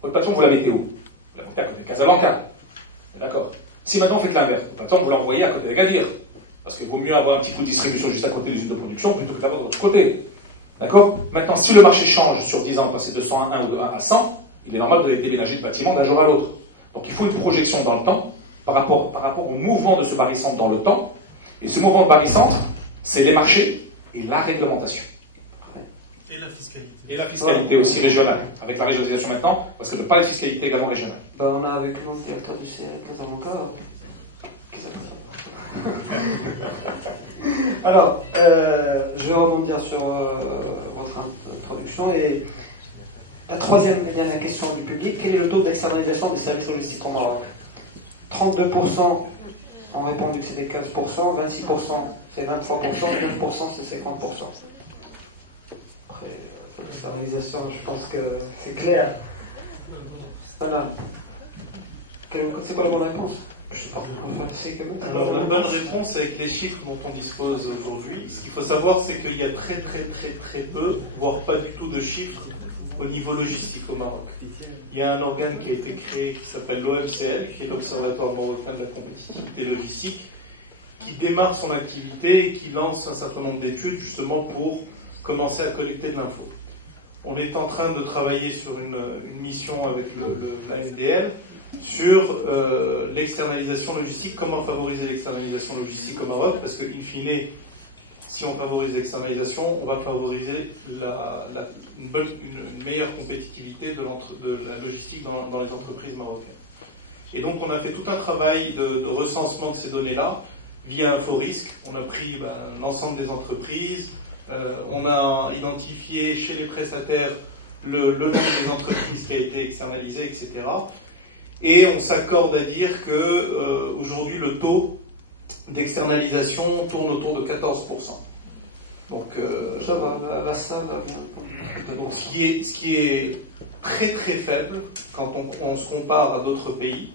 Votre plateforme, vous la mettez où? Vous la mettez à côté de Casablanca. D'accord? Si maintenant vous faites l'inverse, votre plateforme, vous l'envoyez à côté d'Agadir. Parce qu'il vaut mieux avoir un petit coup de distribution juste à côté des usines de production plutôt que d'avoir de l'autre côté. D'accord? Maintenant, si le marché change sur 10 ans, passer de 100 à 1 ou de 1 à 100, il est normal de déménager le bâtiment d'un jour à l'autre. Donc il faut une projection dans le temps par rapport au mouvement de ce barycentre dans le temps. Et ce mouvement de barycentre, c'est les marchés et la réglementation. Et la fiscalité. Et la fiscalité aussi régionale, avec la régionalisation maintenant, parce que de parler de fiscalité également régionale. On a avec nous le directeur du CNR Casablanca. Alors, je vais rebondir sur votre introduction et la troisième et dernière question du public. Quel est le taux d'externalisation des services logistiques au Maroc? 32% ont répondu que c'était 15%, 26% c'est 23%, 9% c'est 50%. Après, l'externalisation, je pense que c'est clair. Voilà. C'est quoi la bonne réponse? Je sais pas. Alors la bonne réponse avec les chiffres dont on dispose aujourd'hui, ce qu'il faut savoir c'est qu'il y a très peu, voire pas du tout de chiffres au niveau logistique au Maroc. Il y a un organe qui a été créé qui s'appelle l'OMCL, qui est l'Observatoire marocain de la compétitivité logistique, qui démarre son activité et qui lance un certain nombre d'études justement pour commencer à collecter de l'info. On est en train de travailler sur une mission avec l'ANDL sur l'externalisation logistique, comment favoriser l'externalisation logistique au Maroc, parce que in fine, si on favorise l'externalisation, on va favoriser une meilleure compétitivité de la logistique dans les entreprises marocaines. Et donc on a fait tout un travail de recensement de ces données-là via InfoRisque. On a pris l'ensemble des entreprises, on a identifié chez les prestataires le nombre des entreprises qui a été externalisé, etc. Et on s'accorde à dire que aujourd'hui le taux d'externalisation tourne autour de 14%. Donc ça va, la salle donc ce qui est très faible quand on se compare à d'autres pays.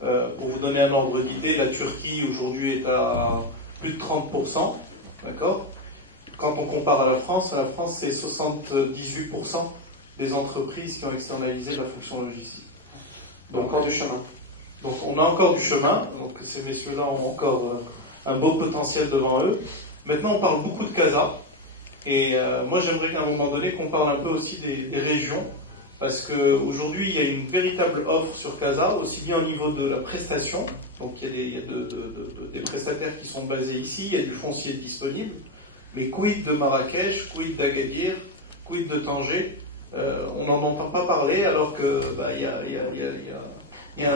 Pour vous donner un ordre d'idée, la Turquie aujourd'hui est à plus de 30%, d'accord. Quand on compare à la France c'est 78% des entreprises qui ont externalisé la fonction logistique. Donc encore du chemin. Donc on a encore du chemin, donc ces messieurs-là ont encore un beau potentiel devant eux. Maintenant on parle beaucoup de CASA, et moi j'aimerais qu'à un moment donné qu'on parle un peu aussi des régions, parce qu'aujourd'hui il y a une véritable offre sur CASA, aussi bien au niveau de la prestation, donc il y a des prestataires qui sont basés ici, il y a du foncier disponible, mais quid de Marrakech, quid d'Agadir, quid de Tanger, on n'en entend pas parler alors que il y a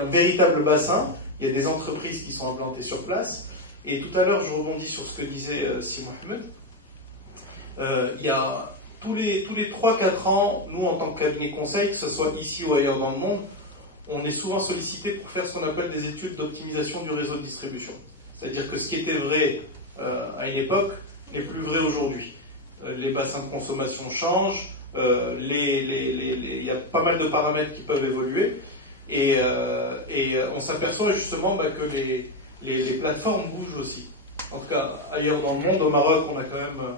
un véritable bassin, il y a des entreprises qui sont implantées sur place. Et tout à l'heure, je rebondis sur ce que disait Si Mohamed. Il y a tous les 3-4 ans, nous en tant que cabinet conseil, que ce soit ici ou ailleurs dans le monde, on est souvent sollicité pour faire ce qu'on appelle des études d'optimisation du réseau de distribution. C'est-à-dire que ce qui était vrai à une époque n'est plus vrai aujourd'hui. Les bassins de consommation changent, il y a pas mal de paramètres qui peuvent évoluer, et on s'aperçoit justement que les plateformes bougent aussi. En tout cas, ailleurs dans le monde, au Maroc, on a quand même,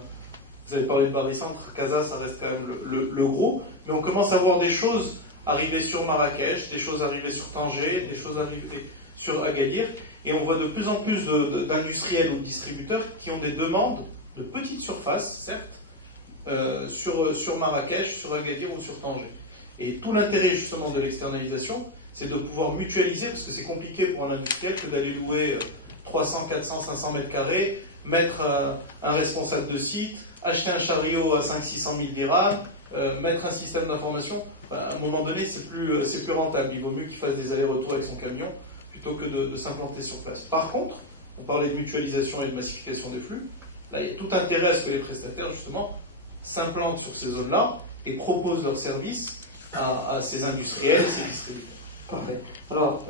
vous avez parlé de Baricentre, Casa, ça reste quand même le gros, mais on commence à voir des choses arriver sur Marrakech, des choses arriver sur Tanger, des choses arriver sur Agadir, et on voit de plus en plus d'industriels ou de distributeurs qui ont des demandes de petites surfaces, certes, sur Marrakech, sur Agadir ou sur Tanger. Et tout l'intérêt justement de l'externalisation, c'est de pouvoir mutualiser, parce que c'est compliqué pour un industriel que d'aller louer 300, 400, 500 mètres carrés, mettre un responsable de site, acheter un chariot à 500-600 000 dirhams, mettre un système d'information. À un moment donné, c'est plus rentable. Il vaut mieux qu'il fasse des allers-retours avec son camion plutôt que de s'implanter sur place. Par contre, on parlait de mutualisation et de massification des flux. Là, il y a tout intérêt à ce que les prestataires, justement, s'implantent sur ces zones-là et proposent leurs services à ces industriels et ces distributeurs. Parfait. Alors,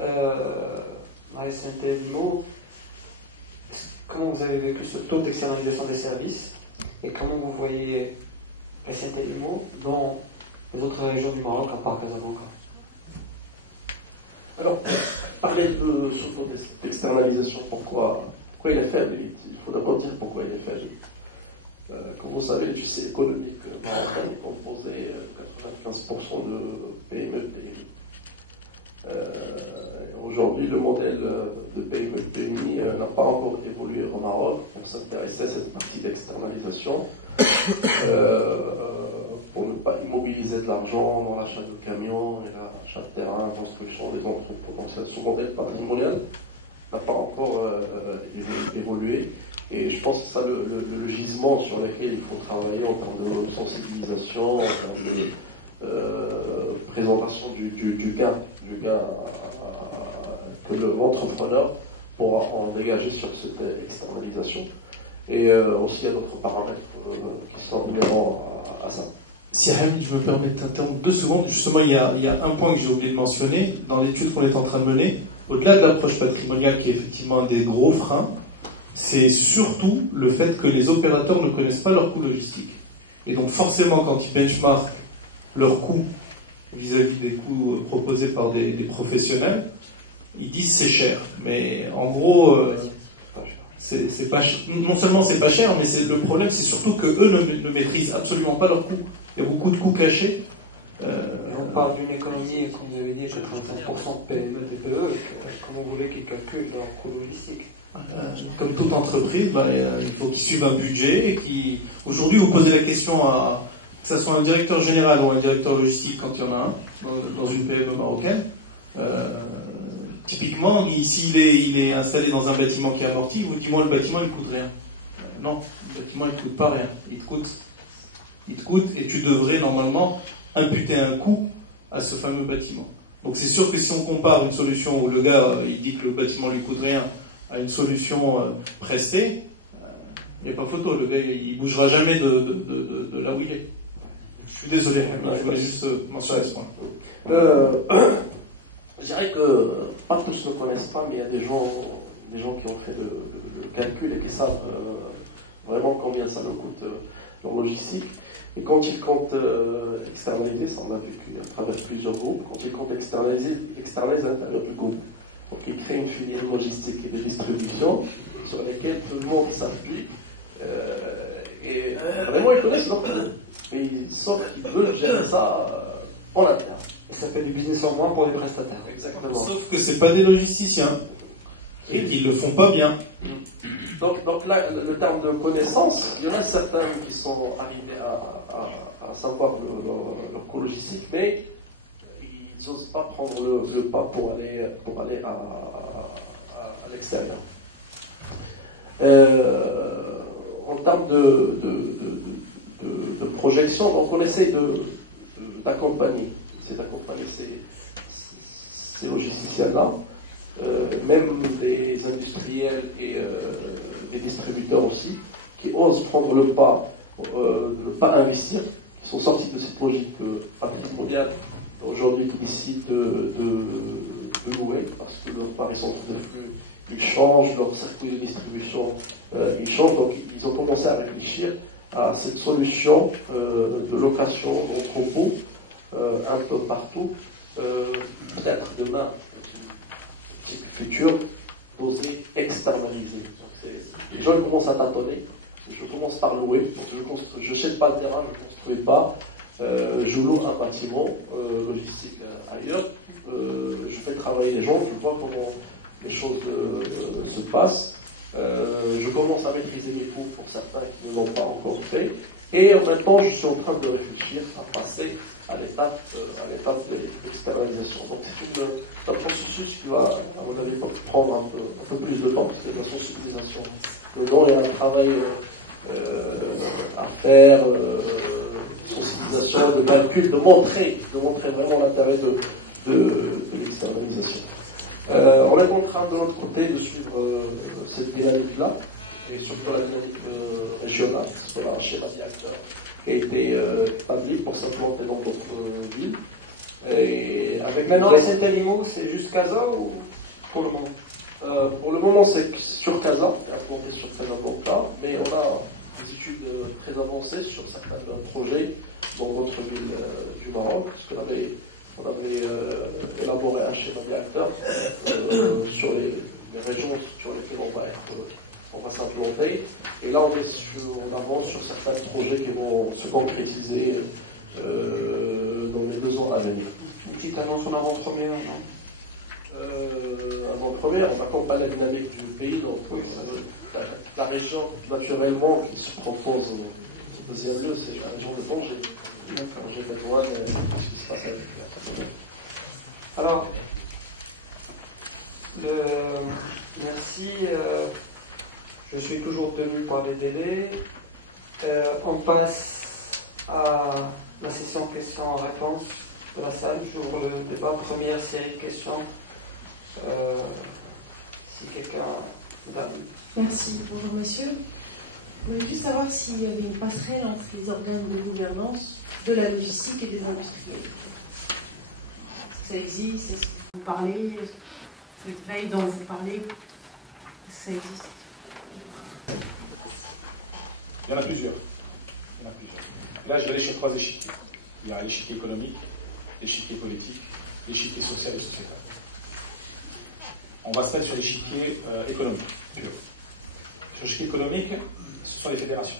la SNT Limo, comment vous avez vécu ce taux d'externalisation des services et comment vous voyez la SNT Limo dans les autres régions du Maroc, à part Casablanca? Alors, parler de ce taux d'externalisation, pourquoi il est faible? Il faut d'abord dire pourquoi il est faible. Comme vous savez, le lycée économique marocain est composé 95% de PME PMI. Aujourd'hui, le modèle de PME PMI n'a pas encore évolué au Maroc pour s'intéresser à cette partie d'externalisation, pour ne pas immobiliser de l'argent dans l'achat de camions et l'achat de terrain, construction des entrepôts. Ce modèle patrimonial n'a pas encore évolué. Et je pense que c'est ça le gisement sur lequel il faut travailler en termes de sensibilisation, en termes de présentation du gain que l'entrepreneur pourra en dégager sur cette externalisation. Et aussi, il y a d'autres paramètres qui sont inhérents à ça. Si Hamid, je me permets de t'interrompre 2 secondes. Justement, il y a un point que j'ai oublié de mentionner dans l'étude qu'on est en train de mener. Au-delà de l'approche patrimoniale, qui est effectivement un des gros freins, c'est surtout le fait que les opérateurs ne connaissent pas leurs coûts logistiques. Et donc forcément, quand ils benchmarkent leurs coûts vis-à-vis des coûts proposés par des professionnels. Ils disent c'est cher, mais en gros, c'est pas cher. Non seulement c'est pas cher, mais le problème c'est surtout que eux ne maîtrisent absolument pas leurs coûts. Il y a beaucoup de coûts cachés. On parle d'une économie, comme vous avez dit, 85% de PME, TPE. Comment vous voulez qu'ils calculent leur coût logistique? Comme toute entreprise, il faut qu'ils suivent un budget et qui. Aujourd'hui, vous posez la question à que ce soit un directeur général ou un directeur logistique quand il y en a un dans une PME marocaine. Typiquement, s'il est installé dans un bâtiment qui est amorti, il vous dit moi le bâtiment il coûte rien. Non, le bâtiment il coûte pas rien. Il te coûte et tu devrais normalement imputer un coût à ce fameux bâtiment. Donc c'est sûr que si on compare une solution où le gars il dit que le bâtiment lui coûte rien à une solution prestée, il n'y a pas photo, le gars il bougera jamais de là où il est. Je suis désolé, je voulais juste mentionner ce point. Je dirais que pas tous ne connaissent pas, mais il y a des gens qui ont fait le calcul et qui savent vraiment combien ça leur coûte leur logistique. Et quand ils comptent externaliser, ça on l'a vécu à travers plusieurs groupes, quand ils comptent externaliser à l'intérieur du groupe. Donc ils créent une filière logistique et de distribution sur laquelle tout le monde s'appuie. Et vraiment ils connaissent leur coût. Sauf qu'ils veulent gérer ça en interne. Et ça fait du business en moins pour les prestataires. Exactement. Sauf que c'est pas des logisticiens et qu'ils le font pas bien. Donc là, le terme de connaissance, il y en a certains qui sont arrivés à savoir leur coût logistique, mais ils n'osent pas prendre le pas pour aller à l'extérieur. En termes de projection, donc on essaye d'accompagner ces logisticiens-là, même des industriels et des distributeurs aussi, qui osent prendre le pas, ne pas investir, qui sont sortis de cette logique patrimoniale aujourd'hui qui décident de louer, parce que leur paraissance de flux, ils changent, leur circuit de distribution, ils changent, donc ils ont commencé à réfléchir à cette solution de location d'entrepôt un peu partout, peut-être demain, futur, d'oser externaliser. Donc les gens ils commencent à tâtonner. Je commence par louer. Donc je n'achète pas le terrain, je ne construis pas. Je loue un bâtiment logistique ailleurs. Je fais travailler les gens. Je vois comment les choses se passent. Je commence à maîtriser mes coûts pour certains qui ne l'ont pas encore fait. Et en même temps, je suis en train de réfléchir à passer à l'étape de l'externalisation. Donc c'est un processus qui va, à mon avis, prendre un peu plus de temps, parce que la sensibilisation dedans, il y a un travail à faire, sensibilisation, de calcul, de montrer vraiment l'intérêt de l'externalisation. On est en train de notre côté de suivre cette dynamique-là, et surtout la dynamique régionale, parce que là, chez Radiacteur, qui a été établi pour s'implanter dans d'autres villes. Et avec maintenant, cet animaux, c'est juste Casa ou pour le moment Pour le moment, c'est sur Casa, implanté sur Casablanca, mais on a des études très avancées sur certains projets dans d'autres villes du Maroc, parce qu'on avait élaboré un schéma directeur sur les régions sur lesquelles on va s'implanter. Et là, on avance sur certains projets qui vont se concrétiser dans les 2 ans à venir. Une petite annonce en avant-première, non Avant-première, on accompagne la dynamique du pays, donc la région naturellement qui se propose au 2e lieu, c'est la région de Tanger. Tanger, Bédouane, ce qui se passe avec la. Alors, merci. Je suis toujours tenu par les délais. On passe à la session questions-réponses de la salle. J'ouvre le débat. Première série de questions. Si quelqu'un... Merci. Bonjour monsieur. Je voulais juste savoir s'il y avait une passerelle entre les organes de gouvernance de la logistique et des industriels. Est-ce que ça existe? Est-ce que vous parlez? Les veilles dont vous parlez, ça existe? Il y en a plusieurs. Là, je vais aller sur 3 échiquiers. Il y a l'échiquier économique, l'échiquier politique, l'échiquier social et sociétal. On va se mettre sur l'échiquier économique pur. Sur l'échiquier économique, ce sont les fédérations,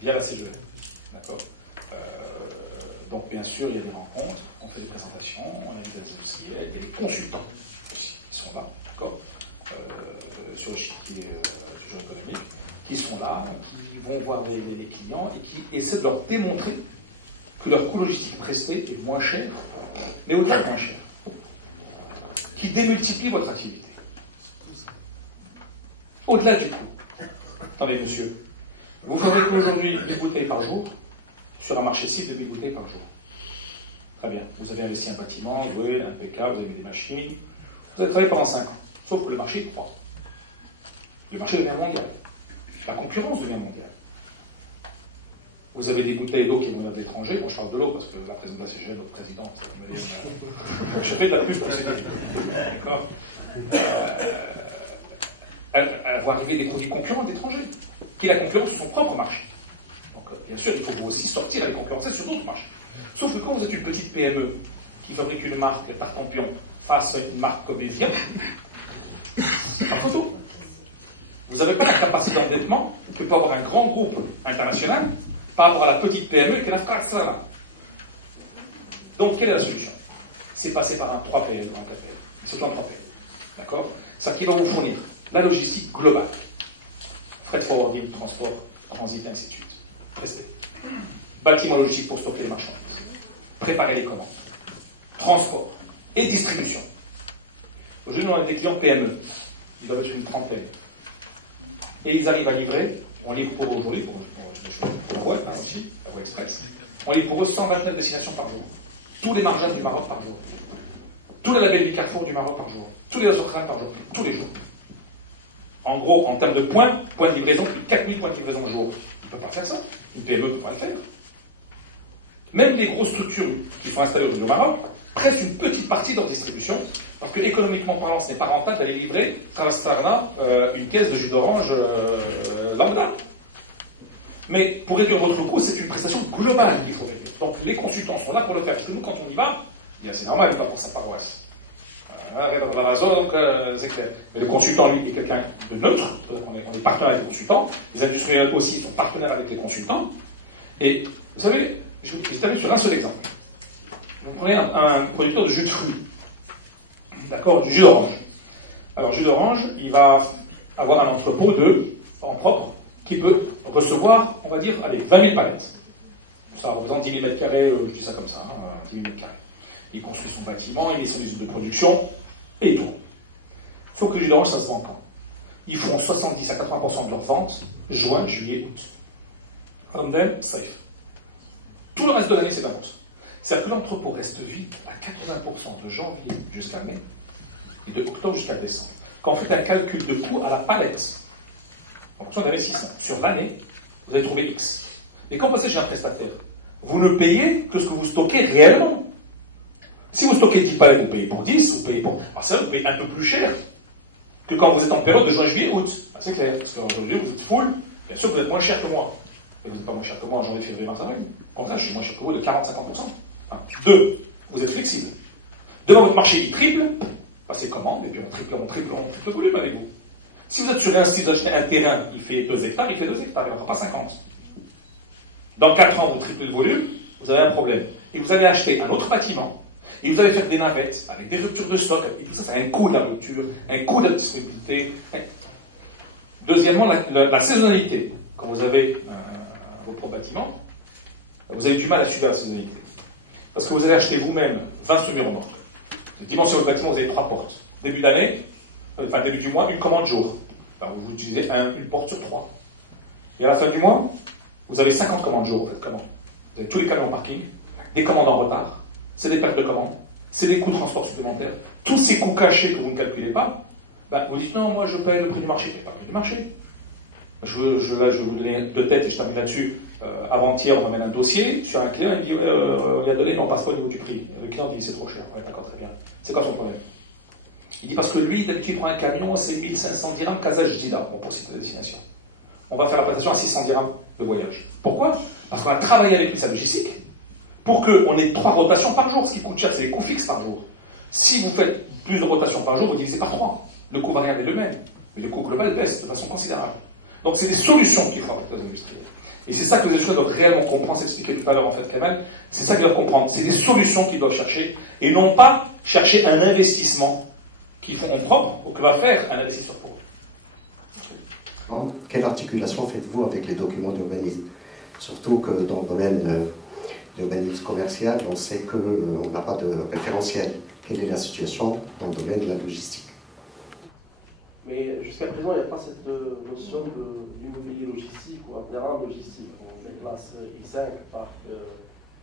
via la CGE. D'accord. Donc bien sûr, il y a des rencontres, on fait des présentations, on a des associés, il y a des consultants aussi qui sont là, d'accord, sur l'échiquier du jeu économique, qui sont là, qui vont voir les clients et qui essaient de leur démontrer que leur coût logistique presté est moins cher, mais au-delà de moins cher, qui démultiplie votre activité. Au-delà du coût. Attendez, monsieur, vous fabriquez aujourd'hui 1000 bouteilles par jour, sur un marché cible de 1000 bouteilles par jour. Très bien. Vous avez investi un bâtiment, loué, impeccable, vous avez mis des machines. Vous avez travaillé pendant 5 ans. Sauf que le marché croît. Le marché devient mondial. La concurrence devient mondiale. Vous avez des bouteilles d'eau qui vont de l'étranger. Bon, je parle de l'eau parce que la présidente de la CGE, notre présidente, je fais de la pub pour ces d'accord. Elle va arriver des produits concurrents d'étrangers, qui la concurrence sur son propre marché. Donc, bien sûr, il faut vous aussi sortir et les concurrencer sur d'autres marchés. Sauf que quand vous êtes une petite PME qui fabrique une marque Tartampion face à une marque comme Evian, c'est pas photo. Vous n'avez pas la capacité d'endettement que peut avoir un grand groupe international par rapport à la petite PME qui n'a pas ça. Donc, quelle est la solution? C'est passer par un 3PL ou un 4PL. C'est un 3PL. D'accord? Ça qui va vous fournir la logistique globale. Freight forwarding, transport, transit, et ainsi de suite. Presté. Bâtiment logistique pour stocker les marchandises. Préparer les commandes. Transport et distribution. Aujourd'hui, on a des clients PME. Ils doivent être une trentaine. Et ils arrivent à livrer, on livre pour eux aujourd'hui, pour la voie aussi, la voie express, on livre pour eux 129 destinations par jour. Tous les marjans du Maroc par jour. Tous les labels du Carrefour du Maroc par jour. Tous les Azokran par jour. Tous les jours. En gros, en termes de points de livraison, plus de 4000 points de livraison au jour. Ils ne peuvent pas faire ça. Une PME ne peut pas le faire. Même les grosses structures qui sont installées aujourd'hui au Maroc pressent une petite partie de leur distribution, parce que économiquement parlant, ce n'est pas rentable d'aller livrer une caisse de jus d'orange lambda. Mais pour réduire votre coût, c'est une prestation globale qu'il faut réduire. Donc les consultants sont là pour le faire. Parce que nous, quand on y va, c'est normal, il va pour sa paroisse. Donc, c'est clair. Mais le consultant, lui, est quelqu'un de neutre. On est partenaire avec les consultants. Les industriels aussi sont partenaires avec les consultants. Et vous savez, je vous termine sur un seul exemple. Vous prenez un producteur de jus de fruits. D'accord, du jus d'orange. Alors, jus d'orange, il va avoir un entrepôt en propre qui peut recevoir, on va dire, 20 000 palettes. Ça représente 10 000 mètres carrés, je dis ça comme ça, 10 000 mètres carrés. Il construit son bâtiment, il met son usine de production, et tout. Sauf que le jus d'orange, ça se vend quand? Ils font 70 à 80% de leurs ventes juin, juillet, août. Ramadan, safe. Tout le reste de l'année, c'est la bourse. C'est-à-dire que l'entrepôt reste vide à 80% de janvier jusqu'à mai, et de octobre jusqu'à décembre. Quand vous faites un calcul de coût à la palette, en fonction d'investissement, sur l'année, vous allez trouver X. Et quand vous passez chez un prestataire, vous ne payez que ce que vous stockez réellement. Si vous stockez 10 palettes, vous payez pour 10, vous payez pour... Alors ça, vous payez un peu plus cher que quand vous êtes en période de juin, juillet, août. C'est clair, parce qu'aujourd'hui, vous êtes full, bien sûr, vous êtes moins cher que moi. Et vous n'êtes pas moins cher que moi en janvier, février, mars, avril. Comme ça, je suis moins cher que vous de 40-50%. 2, vous êtes flexible. Devant votre marché, il triple, passez commande, et puis on triple le volume avec vous. Si vous êtes sur un site, vous achetez un terrain, il fait 2 hectares, il fait 2 hectares, il n'en fera pas 50. Dans 4 ans, vous triplez le volume, vous avez un problème. Et vous allez acheter un autre bâtiment, et vous allez faire des navettes, avec des ruptures de stock, et tout ça, ça a un coût de la rupture, un coût de la disponibilité. Deuxièmement, la saisonnalité. Quand vous avez votre bâtiment, vous avez du mal à suivre la saisonnalité. Parce que vous allez acheter vous-même 20 semi-remorques. Le dimanche sur votre bâtiment, vous avez 3 portes. Début d'année, début du mois, une commande jour. Alors, vous utilisez une porte sur 3. Et à la fin du mois, vous avez 50 commandes jour, vous faites comment? Vous avez tous les camions en parking, des commandes en retard, c'est des pertes de commandes, c'est des coûts de transport supplémentaires. Tous ces coûts cachés que vous ne calculez pas, vous dites non, moi je paye le prix du marché. Mais pas le prix du marché. Je vais vous donner de tête, et je termine là-dessus. Avant-hier, on m'amène un dossier sur un client, il me dit on lui a donné, mais on passe pas au niveau du prix. Le client dit c'est trop cher. Ouais, d'accord, très bien. C'est quoi son problème? Il dit parce que lui, d'habitude, il prend un camion, c'est 1500 dirhams, Casa Jdida, pour citer la destination. On va faire la prestation à 600 dirhams de voyage. Pourquoi? Parce qu'on a travaillé avec lui sa logistique, pour qu'on ait 3 rotations par jour. Ce qui coûte cher, c'est les coûts fixes par jour. Si vous faites plus de rotations par jour, vous divisez par 3. Le coût variable est le même, mais le coût global baisse de façon considérable. Donc c'est des solutions qu'il faut avec les industriels. Et c'est ça que les industriels doivent réellement comprendre, c'est expliqué tout à l'heure en fait Kamal, c'est ça qu'ils doivent comprendre. C'est des solutions qu'ils doivent chercher, et non pas chercher un investissement qu'ils font en propre, ou que va faire un investisseur pour eux. Quelle articulation faites-vous avec les documents d'urbanisme? Surtout que dans le domaine d'urbanisme commercial, on sait qu'on n'a pas de référentiel. Quelle est la situation dans le domaine de la logistique? Mais jusqu'à présent, il n'y a pas cette notion d'immobilier logistique ou un terrain logistique. On met classe I5, parc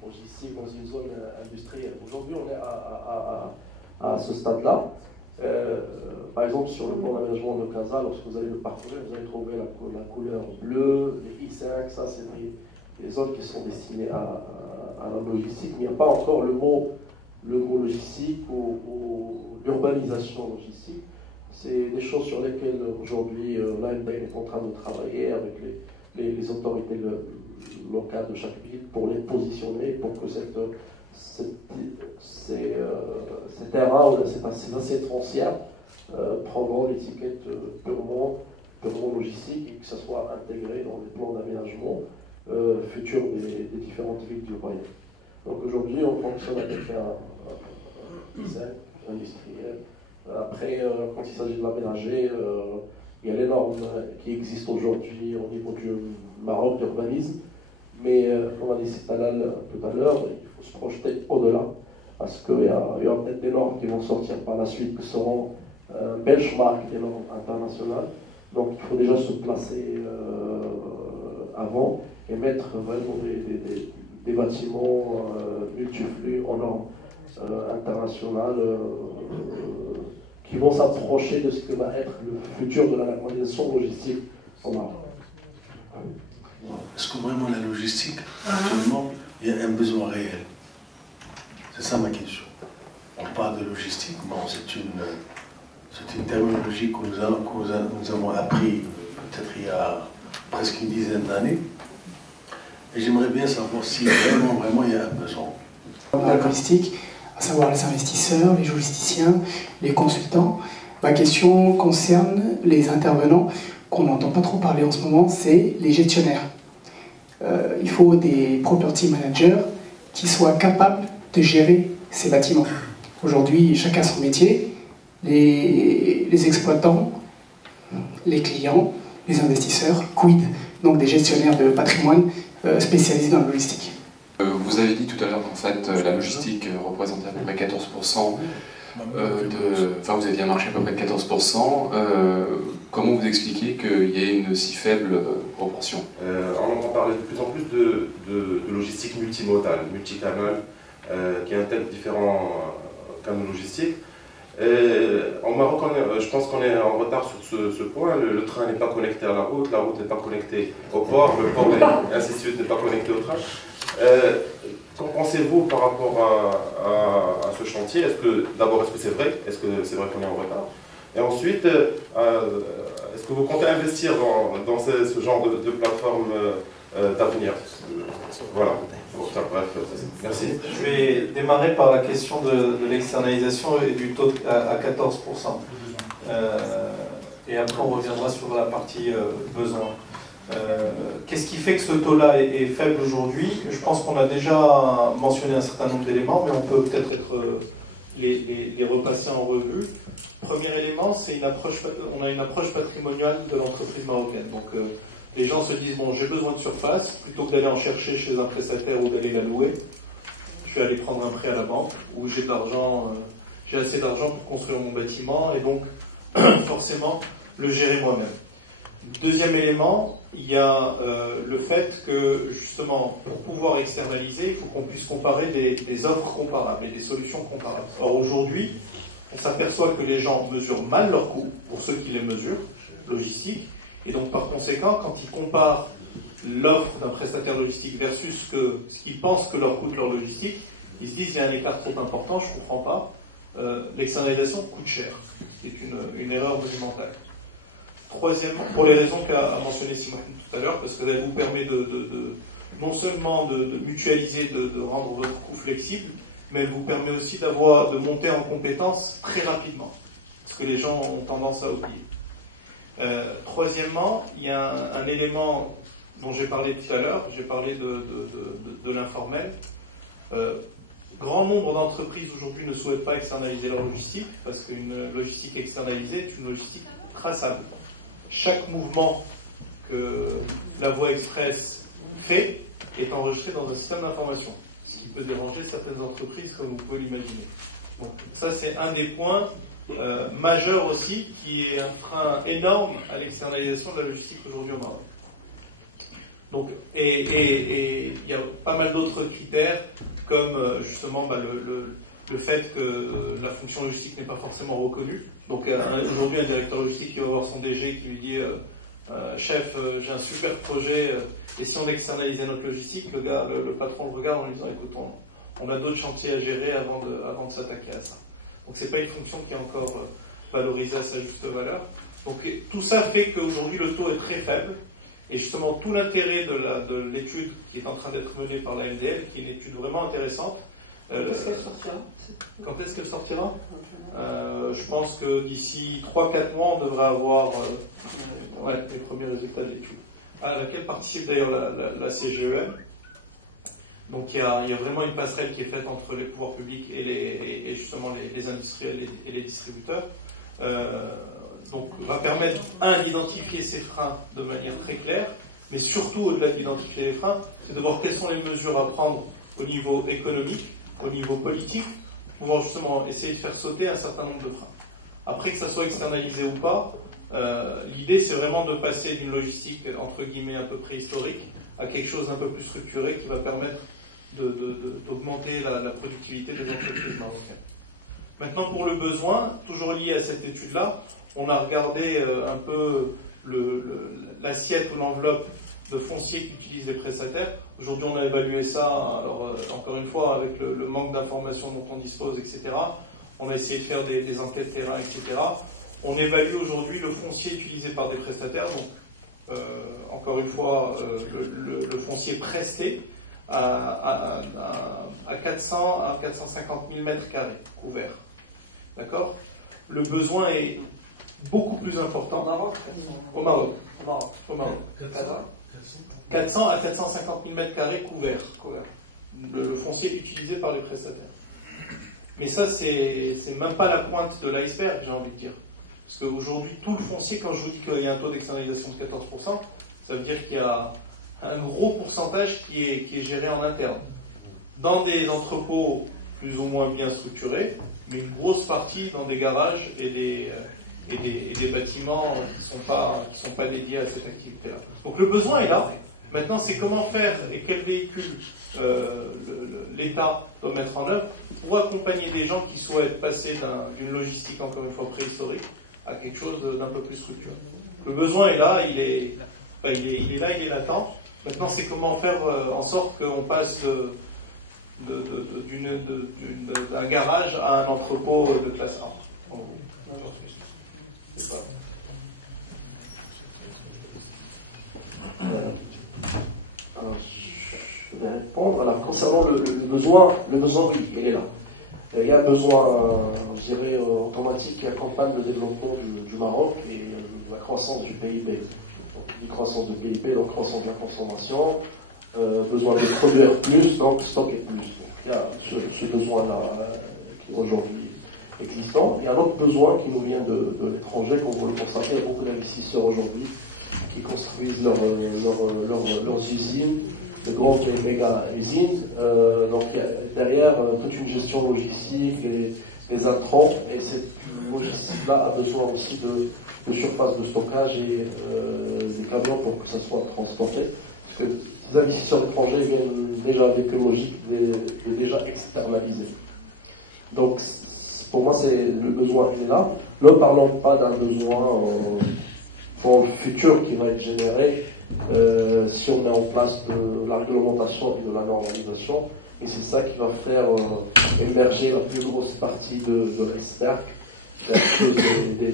logistique dans une zone industrielle. Aujourd'hui, on est à ce stade-là. Par exemple, sur le plan d'aménagement de Casa, lorsque vous allez le parcourir, vous allez trouver la couleur bleue, les I5, ça c'est des zones qui sont destinées à la logistique, mais il n'y a pas encore le mot logistique ou l'urbanisation logistique. C'est des choses sur lesquelles aujourd'hui l'AMDN est en train de travailler avec les autorités locales de chaque ville pour les positionner, pour que ces terrains ou ces assiettes foncières prendront l'étiquette purement logistique et que ça soit intégré dans les plans d'aménagement futurs des différentes villes du royaume. Donc aujourd'hui, on fonctionne avec un design industriel. Après, quand il s'agit de l'aménager, il y a les normes qui existent aujourd'hui au niveau du Maroc d'urbanisme, mais comme a dit Talal tout à l'heure, il faut se projeter au-delà, parce qu'il y aura peut-être des normes qui vont sortir par la suite, qui seront benchmark des normes internationales. Donc il faut déjà se placer avant et mettre vraiment des bâtiments multiflux en normes internationales qui vont s'approcher de ce que va être le futur de la normalisation logistique en Maroc. Est-ce que vraiment la logistique, actuellement, il y a un besoin réel? C'est ça ma question. On parle de logistique, bon, c'est une terminologie que nous avons appris peut-être il y a presque une dizaine d'années. Et j'aimerais bien savoir si vraiment il y a un besoin. La logistique, à savoir les investisseurs, les logisticiens, les consultants. Ma question concerne les intervenants qu'on n'entend pas trop parler en ce moment, c'est les gestionnaires. Il faut des property managers qui soient capables de gérer ces bâtiments. Aujourd'hui, chacun son métier, les exploitants, les clients, les investisseurs, quid, donc des gestionnaires de patrimoine spécialisés dans la logistique. Vous avez dit tout à l'heure qu'en fait la logistique représentait à peu près 14% enfin vous aviez un marché à peu près de 14%. Comment vous expliquez qu'il y ait une si faible proportion? On entend parler de plus en plus de logistique multimodale, multicanal, qui intègre différents canaux logistiques. En Maroc, je pense qu'on est en retard sur ce point. Le train n'est pas connecté à la route n'est pas connectée au port, le port et ainsi de suite n'est pas connecté au train. Qu'en pensez-vous par rapport à ce chantier? D'abord, est-ce que c'est vrai? Est-ce que c'est vrai qu'on est en retard? Et ensuite, est-ce que vous comptez investir dans ce genre de plateforme d'avenir? Voilà. Bref, merci. Je vais démarrer par la question de l'externalisation et du taux à 14%. Et après, on reviendra sur la partie besoin. Qu'est-ce qui fait que ce taux-là est faible aujourd'hui? Je pense qu'on a déjà mentionné un certain nombre d'éléments, mais on peut peut-être les repasser en revue. Premier élément, c'est on a une approche patrimoniale de l'entreprise marocaine. Donc, les gens se disent, bon, j'ai besoin de surface, plutôt que d'aller en chercher chez un prestataire ou d'aller la louer, je vais aller prendre un prêt à la banque, où j'ai assez d'argent pour construire mon bâtiment, et donc, forcément, le gérer moi-même. Deuxième élément, il y a le fait que, justement, pour pouvoir externaliser, il faut qu'on puisse comparer des offres comparables et des solutions comparables. Or, aujourd'hui, on s'aperçoit que les gens mesurent mal leurs coûts, pour ceux qui les mesurent, logistiques, et donc par conséquent, quand ils comparent l'offre d'un prestataire logistique versus ce qu'ils pensent que leur coûte leur logistique, ils se disent il y a un écart trop important, je ne comprends pas, l'externalisation coûte cher. C'est une erreur monumentale. Troisièmement, pour les raisons qu'a mentionné Simon tout à l'heure, parce que ça vous permet non seulement de mutualiser, de rendre votre coût flexible, mais elle vous permet aussi de monter en compétences très rapidement, ce que les gens ont tendance à oublier. Troisièmement, il y a un élément dont j'ai parlé tout à l'heure, j'ai parlé de l'informel. Grand nombre d'entreprises aujourd'hui ne souhaitent pas externaliser leur logistique, parce qu'une logistique externalisée est une logistique traçable. Chaque mouvement que la voie express fait est enregistré dans un système d'information, ce qui peut déranger certaines entreprises, comme vous pouvez l'imaginer. Donc ça, c'est un des points majeurs aussi, qui est un frein énorme à l'externalisation de la logistique aujourd'hui au Maroc. Donc, et il y a pas mal d'autres critères, comme justement le fait que la fonction logistique n'est pas forcément reconnue. Donc aujourd'hui, un directeur logistique qui va voir son DG qui lui dit chef, j'ai un super projet, et si on externalisait notre logistique, le patron le regarde en lui disant écoute, on a d'autres chantiers à gérer avant de s'attaquer à ça. Donc c'est pas une fonction qui est encore valorisée à sa juste valeur. Donc tout ça fait qu'aujourd'hui le taux est très faible, et justement tout l'intérêt de l'étude qui est en train d'être menée par la MDL, qui est une étude vraiment intéressante. Quand est-ce qu'elle sortira? Quand est-ce qu'elle sortira? Je pense que d'ici 3-4 mois, on devrait avoir les premiers résultats de l'étude, à laquelle participe d'ailleurs la CGEM. Donc il y a vraiment une passerelle qui est faite entre les pouvoirs publics et justement les industriels et les distributeurs. Donc va permettre, d'identifier ces freins de manière très claire, mais surtout au-delà d'identifier les freins, c'est de voir quelles sont les mesures à prendre au niveau économique, au niveau politique, pour pouvoir justement essayer de faire sauter un certain nombre de freins. Après que ça soit externalisé ou pas, l'idée c'est vraiment de passer d'une logistique entre guillemets un peu préhistorique à quelque chose d'un peu plus structuré qui va permettre d'augmenter la productivité des entreprises marocaines. Maintenant pour le besoin, toujours lié à cette étude-là, on a regardé un peu l'assiette ou l'enveloppe de foncier qu'utilisent les prestataires. Aujourd'hui, on a évalué ça, alors, encore une fois, avec le manque d'informations dont on dispose, etc. On a essayé de faire des enquêtes terrain, etc. On évalue aujourd'hui le foncier utilisé par des prestataires, donc, encore une fois, le foncier presté à 400 à 450 000 mètres carrés couverts. D'accord? Le besoin est beaucoup plus important. Au Maroc. 400 à 450 000 mètres carrés couverts. Le foncier utilisé par les prestataires. Mais ça, c'est même pas la pointe de l'iceberg, j'ai envie de dire. Parce qu'aujourd'hui, tout le foncier, quand je vous dis qu'il y a un taux d'externalisation de 14%, ça veut dire qu'il y a un gros pourcentage qui est géré en interne. Dans des entrepôts plus ou moins bien structurés, mais une grosse partie dans des garages et des bâtiments qui sont pas dédiés à cette activité-là. Donc le besoin est là. Maintenant, c'est comment faire et quel véhicule l'État doit mettre en œuvre pour accompagner des gens qui souhaitent passer d'une logistique, encore une fois, préhistorique à quelque chose d'un peu plus structuré. Le besoin est là, il est là, il est latent. Maintenant, c'est comment faire en sorte qu'on passe d'un garage à un entrepôt de classe 1. C'est pas... Alors, je vais répondre. Alors, concernant le besoin, oui, il est là. Il y a un besoin, je dirais, automatique qui accompagne le développement du Maroc et la croissance du PIB. Donc, la croissance du PIB, la croissance de la consommation, besoin de produire plus, donc stocker plus. Donc, il y a ce besoin-là qui est aujourd'hui existant. Il y a un autre besoin qui nous vient de l'étranger, comme vous le constatez, il y a beaucoup d'investisseurs aujourd'hui qui construisent leurs usines, de grandes et méga usines. Donc il y a derrière toute une gestion logistique, les intrants, et cette logistique-là a besoin aussi de surface de stockage et des camions pour que ça soit transporté. Parce que les investisseurs étrangers viennent déjà avec une logique de déjà externaliser. Donc pour moi, le besoin est là. Ne parlons pas d'un besoin pour le futur qui va être généré si on met en place de la réglementation et de la normalisation. Et c'est ça qui va faire émerger la plus grosse partie de l'iceberg. Il y a plus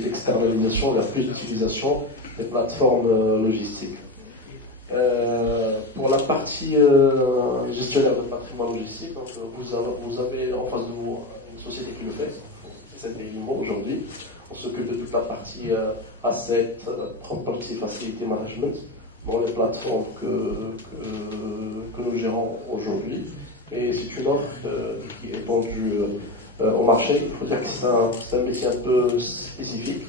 d'externalisation, il y a plus d'utilisation des plateformes logistiques. Pour la partie gestionnaire de patrimoine logistique, donc, vous avez en face de vous une société qui le fait, c'est CNPI aujourd'hui. On s'occupe de toute la partie Asset, Property Facility Management, dans les plateformes que nous gérons aujourd'hui. Et c'est une offre qui est vendue au marché. Il faut dire que c'est un métier un peu spécifique.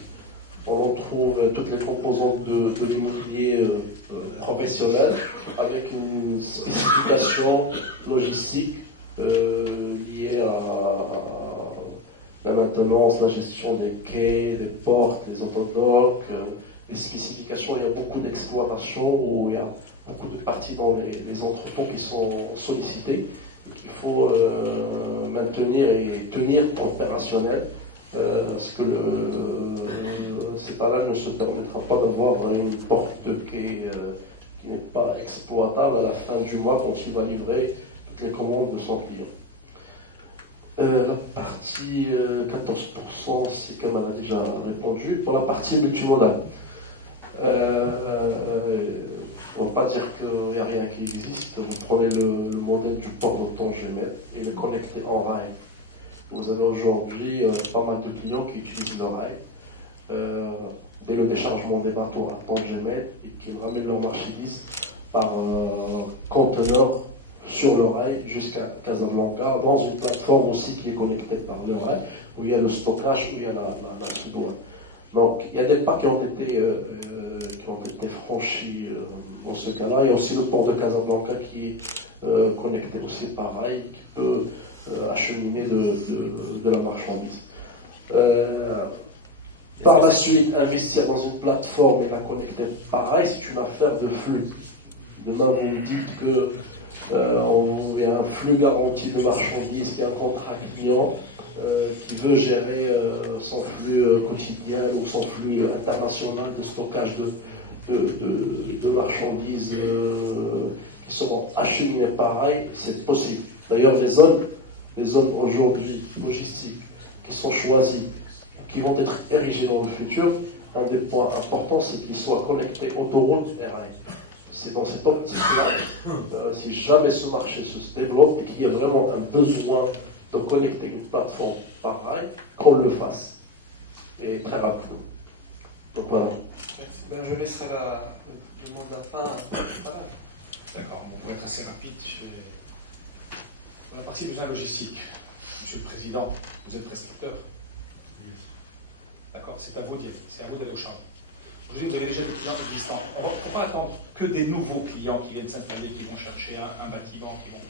On en trouve toutes les composantes de l'immobilier professionnel avec une spécification logistique liée à la maintenance, la gestion des quais, des ports, des autodocks, les spécifications. Il y a beaucoup d'exploitation où il y a beaucoup de parties dans les entrepôts qui sont sollicités et qu'il faut maintenir et tenir opérationnel. Parce que cet là ne se permettra pas d'avoir une porte de quai qui n'est pas exploitable à la fin du mois quand il va livrer toutes les commandes de son client. La partie 14%, c'est comme elle a déjà répondu. Pour la partie multimodale, on ne va pas dire qu'il n'y a rien qui existe. Vous prenez le modèle du port d'Oton-Gémet et le connectez en rail. Vous avez aujourd'hui pas mal de clients qui utilisent le rail dès le déchargement des bateaux à Pont-Gémet et qui ramènent leurs marchandises par conteneur sur le rail jusqu'à Casablanca, dans une plateforme aussi qui est connectée par le rail, où il y a le stockage, où il y a la sous-douane. Donc il y a des pas qui ont été franchis dans ce cas-là. Il y a aussi le port de Casablanca qui est connecté aussi par rail, qui peut acheminer de la marchandise. Par la suite, investir dans une plateforme et la connecter pareil, c'est une affaire de flux. Demain, vous me dites que il y a un flux garanti de marchandises, il y a un contrat client qui veut gérer son flux quotidien ou son flux international de stockage de marchandises qui seront acheminées pareil, c'est possible. D'ailleurs, les zones aujourd'hui logistiques qui sont choisies, qui vont être érigées dans le futur, un des points importants, c'est qu'ils soient connectés autoroute et rail. C'est dans cette optique-là, si jamais ce marché se développe et qu'il y a vraiment un besoin de connecter une plateforme par rail, qu'on le fasse. Et très rapidement. Donc voilà. Ben, je laisserai le mot de la fin. D'accord, bon, pour être assez rapide, pour la partie déjà logistique, Monsieur le Président, vous êtes prescripteur. D'accord, c'est à vous d'y aller, c'est à vous d'aller au champ. Aujourd'hui, vous avez déjà des clients existants. On ne faut pas attendre que des nouveaux clients qui viennent s'installer, qui vont chercher un bâtiment, qui vont.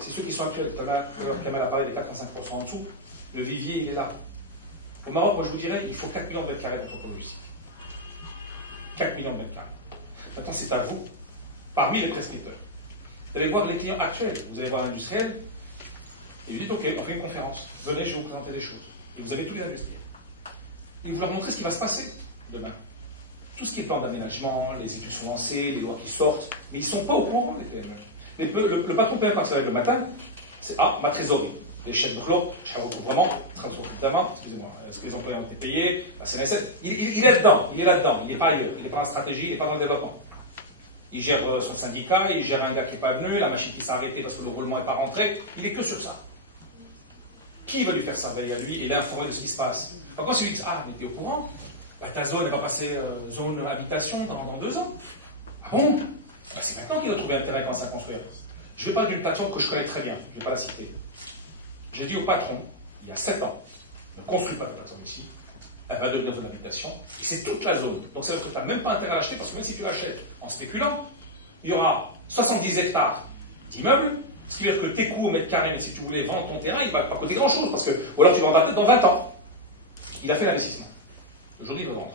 C'est ceux qui sont actuels. Kamal a parlé des 4,5% en dessous. Le vivier, il est là. Au Maroc, moi je vous dirais, il faut 4 millions de mètres carrés d'entrepôt logistique. 4 millions de mètres carrés. Maintenant, c'est à vous, parmi les prescripteurs. Vous allez voir les clients actuels, vous allez voir l'industriel, et vous dites, ok, on fait une conférence, venez, je vais vous présenter des choses. Et vous avez tous les industriels. Et vous leur montrez ce qui va se passer demain. Tout ce qui est plan d'aménagement, les études sont lancées, les lois qui sortent, mais ils ne sont pas au courant, les PME. Le patron PME, quand ça arrive le matin, c'est ma trésorerie. Les chefs de clos, je recouvrement, excusez-moi, est-ce que les employés ont été payés, la CNSS, il est dedans, il est là-dedans, il n'est pas ailleurs, il n'est pas dans la stratégie, il n'est pas dans le développement. Il gère son syndicat, il gère un gars qui n'est pas venu, la machine qui s'est arrêtée parce que le roulement n'est pas rentré, il est que sur ça. Qui va lui faire ça? Il y a lui, il est informé de ce qui se passe. Par contre, si lui dit, mais tu es au courant, ta zone va passer zone habitation dans 2 ans. Ah bon? C'est maintenant qu'il va trouver intérêt quand ça construire. Je vais parler d'une plateforme que je connais très bien, je ne vais pas la citer. J'ai dit au patron, il y a 7 ans, ne construis pas la plateforme ici, elle va devenir de l'habitation, et c'est toute la zone. Donc ça veut dire que tu n'as même pas intérêt à l'acheter, parce que même si tu l'achètes en spéculant, il y aura 70 hectares d'immeubles, ce qui veut dire que tes coûts au mètre carré, mais si tu voulais vendre ton terrain, il ne va pas coûter grand-chose, parce que, ou alors tu vas en vendre dans 20 ans. Il a fait l'investissement. Aujourd'hui, il veut vendre.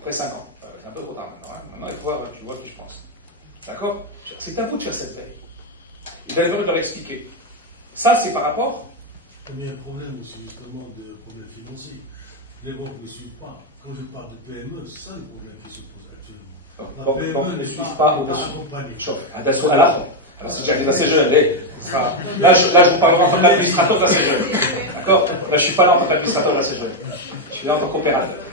Après 5 ans. C'est un peu trop tard maintenant. Maintenant, il faut voir, tu vois ce que je pense. D'accord? C'est à vous de faire cette veille. Vous allez leur expliquer. Ça, c'est par rapport. Mais il y a un problème, c'est justement de problème financier. Les banques ne suivent pas. Quand je parle de PME, c'est ça le problème qui se pose actuellement. La PME ne suivent pas au-dessus. À la fin. Alors, si j'arrive assez jeune, là, je vous parlerai en tant qu'administrateur de la CGE. D'accord? Là, je ne suis pas là en tant qu'administrateur de la CGE. Je suis là en tant qu'opérateur.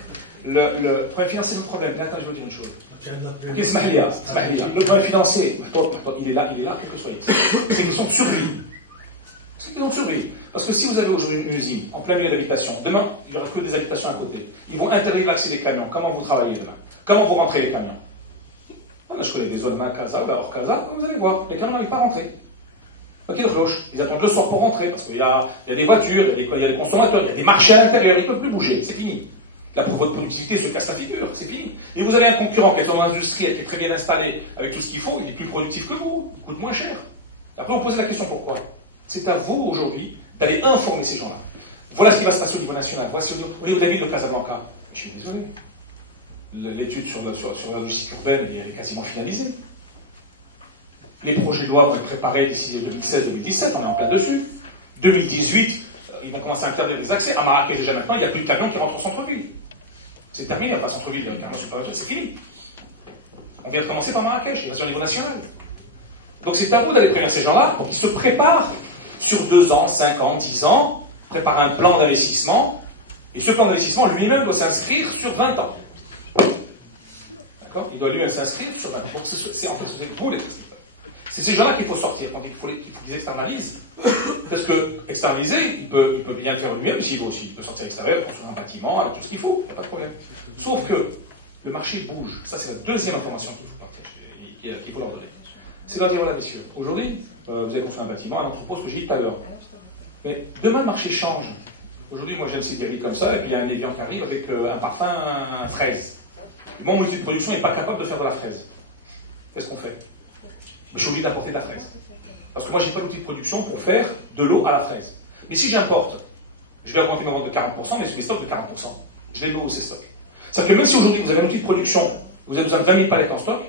le problème financier, c'est le problème. Attends, je vais vous dire une chose. Le problème financier, il est là, quel que soit. C'est une question de survie. C'est une question de survie. Parce que si vous avez aujourd'hui une usine en plein milieu d'habitation, demain, il n'y aura que des habitations à côté. Ils vont interdire l'accès des camions. Comment vous travaillez demain? Comment vous rentrez les camions? Là, je connais des zones à Casa ou hors Casa, vous allez voir, les camions n'arrivent pas à rentrer. Ils attendent le soir pour rentrer, parce qu'il y a des voitures, il y a des consommateurs, il y a des marchés à l'intérieur, ils ne peuvent plus bouger, c'est fini. Là, pour votre productivité se casse la figure, c'est fini. Et vous avez un concurrent qui est dans l'industrie, qui est très bien installé, avec tout ce qu'il faut, il est plus productif que vous, il coûte moins cher. Après, on pose la question pourquoi. C'est à vous, aujourd'hui, d'aller informer ces gens-là. Voilà ce qui va se passer au niveau national. Voici au niveau de la ville de Casablanca. Je suis désolé. L'étude sur la logistique urbaine, elle est quasiment finalisée. Les projets de loi vont être préparés d'ici 2016-2017, on est en plein dessus. 2018, ils vont commencer à interdire les accès. À Marrakech, déjà maintenant, il n'y a plus de camions qui rentrent au centre-ville. C'est terminé, il n'y a pas de centre-ville, il y a un camion sur Paris, c'est fini. On vient de commencer par Marrakech, il reste au niveau national. Donc c'est à vous d'aller prévenir ces gens-là pour qu'ils se préparent sur 2 ans, 5 ans, 10 ans, préparent un plan d'investissement, et ce plan d'investissement lui-même doit s'inscrire sur 20 ans. D'accord? Il doit lui-même s'inscrire sur 20 ans. C'est en fait ce que vous les c'est ces gens-là qu'il faut sortir, quand il faut qu'ils externalisent. Parce que externaliser, il peut bien le faire lui-même, s'il veut aussi. Il peut sortir à l'extérieur, construire un bâtiment, avec tout ce qu'il faut, il n'y a pas de problème. Sauf que le marché bouge. Ça, c'est la deuxième information qu'il faut partager, qu'il faut leur donner. C'est de leur dire, voilà, messieurs, aujourd'hui, vous avez construit un bâtiment, un entrepôt, ce que j'ai dit tout à l'heure. Mais demain, le marché change. Aujourd'hui, moi, j'ai une Sibérie comme ça, et puis il y a un Évian qui arrive avec un parfum, un fraise. Et mon outil de production n'est pas capable de faire de la fraise. Qu'est-ce qu'on fait? Je suis obligé d'importer de la fraise. Parce que moi, je n'ai pas l'outil de production pour faire de l'eau à la fraise. Mais si j'importe, je vais augmenter ma vente de 40%, mais mes stocks de 40%. Je vais me hausser ces stocks. C'est-à-dire que même si aujourd'hui vous avez un outil de production, vous avez besoin de 20 000 palettes en stock,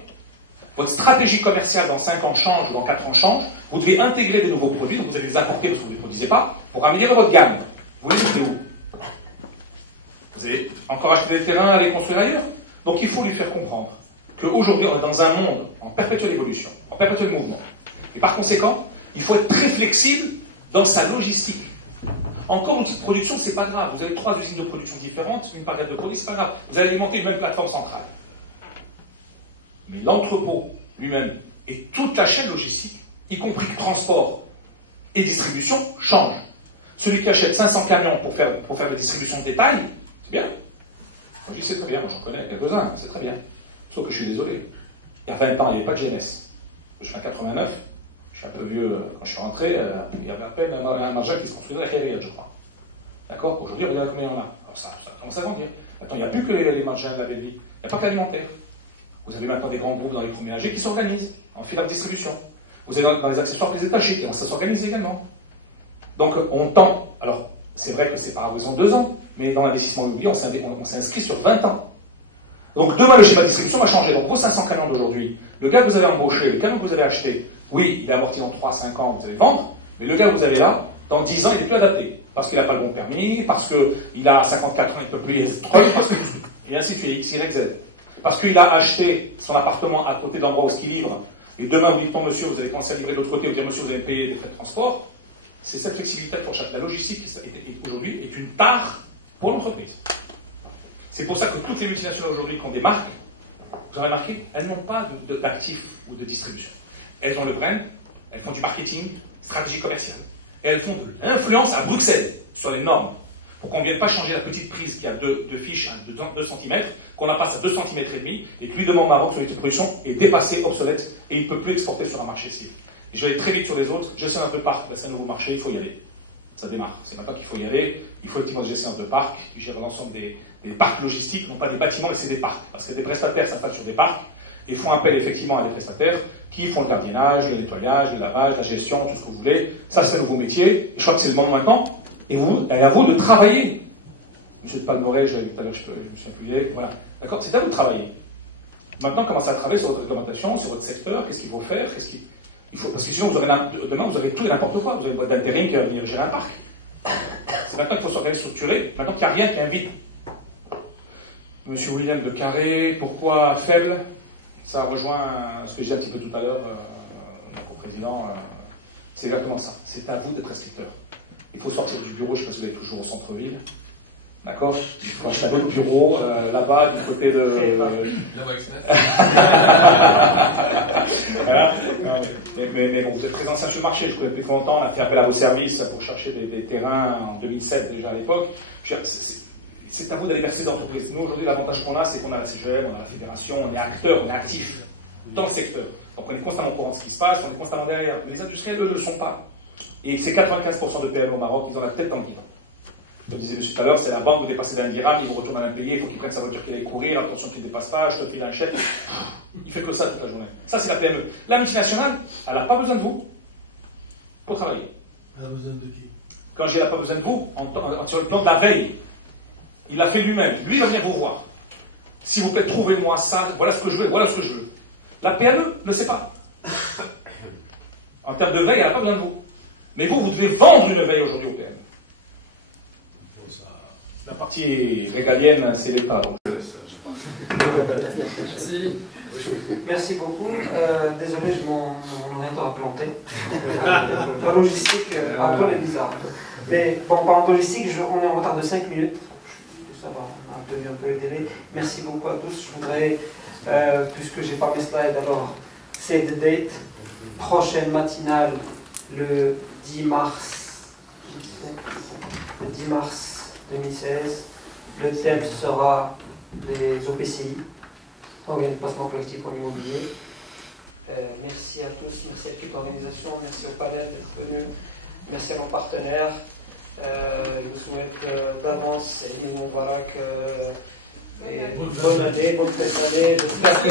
votre stratégie commerciale dans 5 ans change ou dans 4 ans change, vous devez intégrer des nouveaux produits, donc vous allez les importer parce que vous ne les produisez pas, pour améliorer votre gamme. Vous les mettez où? Vous allez encore acheter des terrains, aller construire ailleurs. Donc il faut lui faire comprendre qu'aujourd'hui, on est dans un monde en perpétuelle évolution, en perpétuel mouvement. Et par conséquent, il faut être très flexible dans sa logistique. Encore l'outil de production, c'est pas grave. Vous avez 3 usines de production différentes, une palette de produits, c'est pas grave. Vous allez alimenter une même plateforme centrale. Mais l'entrepôt lui-même et toute la chaîne logistique, y compris transport et distribution, change. Celui qui achète 500 camions pour faire la distribution de détail, c'est bien. Moi, je dis c'est très bien, moi j'en connais quelques-uns, c'est très bien. Sauf que je suis désolé. Il y a 20 ans, il n'y avait pas de GNS. Je suis en 89, je suis un peu vieux quand je suis rentré, il y avait à peine un margin qui se construisait à Riyad, je crois. D'accord? Aujourd'hui, regardez combien on a. Alors ça commence à grandir. Maintenant, il n'y a plus que les margins de la belle vie. Il n'y a pas que l'alimentaire. Vous avez maintenant des grands groupes dans les fonds ménagers qui s'organisent en filière de distribution. Vous avez dans les accessoires plus détachés qui commencent à s'organiser également. Donc, on tend. Alors, c'est vrai que c'est par horizon 2 ans, mais dans l'investissement immobilier, on s'inscrit sur 20 ans. Donc demain, le schéma de distribution va changer. Donc vos 500 camions d'aujourd'hui, le gars que vous avez embauché, le camion que vous avez acheté, oui, il est amorti dans 3-5 ans, vous allez vendre, mais le gars que vous avez là, dans 10 ans, il n'est plus adapté. Parce qu'il n'a pas le bon permis, parce qu'il a 54 ans, il ne peut plus y être, et ainsi de suite, X, Y, Z. Parce qu'il a acheté son appartement à côté d'endroits où il livre, et demain vous dites, non monsieur, vous allez commencer à livrer de l'autre côté, vous dites, monsieur, vous allez payer des frais de transport. C'est cette flexibilité pour chaque. La logistique, aujourd'hui, est une tare pour l'entreprise. C'est pour ça que toutes les multinationales aujourd'hui qui ont des marques, vous avez remarqué, elles n'ont pas d'actifs ou de distribution. Elles ont le brand, elles font du marketing, stratégie commerciale. Et elles font de l'influence à Bruxelles sur les normes. Pour qu'on ne vienne pas changer la petite prise qui a 2 fiches de 2 cm, qu'on la passe à 2 cm et demi, et que lui demande Maroc sur les production est dépassé, obsolète, et il ne peut plus exporter sur un marché cible. Et je vais aller très vite sur les autres. Gestionnaire de parc, c'est un nouveau marché, il faut y aller. Ça démarre. C'est maintenant qu'il faut y aller. Il faut effectivement des gestionnaires de parc qui gèrent l'ensemble des parcs logistiques, non pas des bâtiments, mais c'est des parcs. Parce que des prestataires s'appellent sur des parcs et font appel effectivement à des prestataires qui font le gardiennage, le nettoyage, le lavage, la gestion, tout ce que vous voulez. Ça, c'est un nouveau métier. Et je crois que c'est le moment maintenant. Et à vous de travailler. Monsieur de Palmeret, je l'ai vu tout à l'heure, je me suis appuyé. Voilà. D'accord? C'est à vous de travailler. Maintenant, commencez à travailler sur votre réglementation, sur votre secteur. Qu'est-ce qu'il faut faire? Parce que sinon, demain, vous aurez tout et n'importe quoi. Vous avez une boîte d'intérim qui va venir gérer un parc. C'est maintenant qu'il faut s'organiser, structurer. Maintenant qu'il n'y a rien qui invite. Monsieur William de Carré, pourquoi faible? Ça rejoint ce que j'ai dit un petit peu tout à l'heure, mon président. C'est exactement ça. C'est à vous d'être inspecteur. Il faut sortir du bureau, je ne sais pas si vous êtes toujours au centre-ville. D'accord? Quand je suis allé au bureau, là-bas, du côté de... Voilà. Mais bon, vous êtes très ancien sur le marché, je connais depuis longtemps, on a fait appel à vos services pour chercher des terrains en 2007 déjà à l'époque. C'est à vous d'aller verser d'entreprise. Nous, aujourd'hui, l'avantage qu'on a, c'est qu'on a la CGM, on a la fédération, on est acteur, on est actif dans le secteur. Donc on est constamment au courant de ce qui se passe, on est constamment derrière. Mais les industriels, eux, ne le sont pas. Et c'est 95% de PME au Maroc, ils ont la tête dans le guidon. Comme disait monsieur tout à l'heure, c'est la banque, vous dépassez d'un dirham, il vous retourne à l'impayé, il faut qu'il prenne sa voiture qu'il aille courir, attention qu'il ne dépasse pas, je te file un chèque. Il fait que ça toute la journée. Ça, c'est la PME. La multinationale, elle n'a pas besoin de vous pour travailler. Elle a besoin de qui? Quand je dis elle n'a pas besoin de vous, sur le plan de la veille, il l'a fait lui-même. Lui, il va venir vous voir. S'il vous plaît, trouvez-moi ça, voilà ce que je veux, voilà ce que je veux. La PME ne sait pas. En termes de veille, elle n'a pas besoin de vous. Mais vous devez vendre une veille aujourd'hui aux PME. La partie régalienne, c'est l'État. Merci. Merci beaucoup. Désolé, mon ordinateur a planté. La logistique, Antoine est bizarre. Mais bon, par logistique, on est en retard de 5 minutes. Ça va, on a tenu un peu le délai. Merci beaucoup à tous. Je voudrais, puisque j'ai pas mes slides, alors, save the date. Prochaine matinale, le 10 mars. Le 10 mars 2016. Le thème sera les OPCI, Organisme de placement collectif en immobilier. Merci à tous, merci à toute l'organisation, merci au panel d'être venu, merci à nos partenaires. Je vous souhaite d'avance Eid Moubarak, bonne année, bonne fête d'année. J'espère que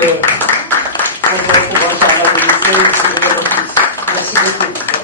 on va pouvoir faire la démission. Merci beaucoup.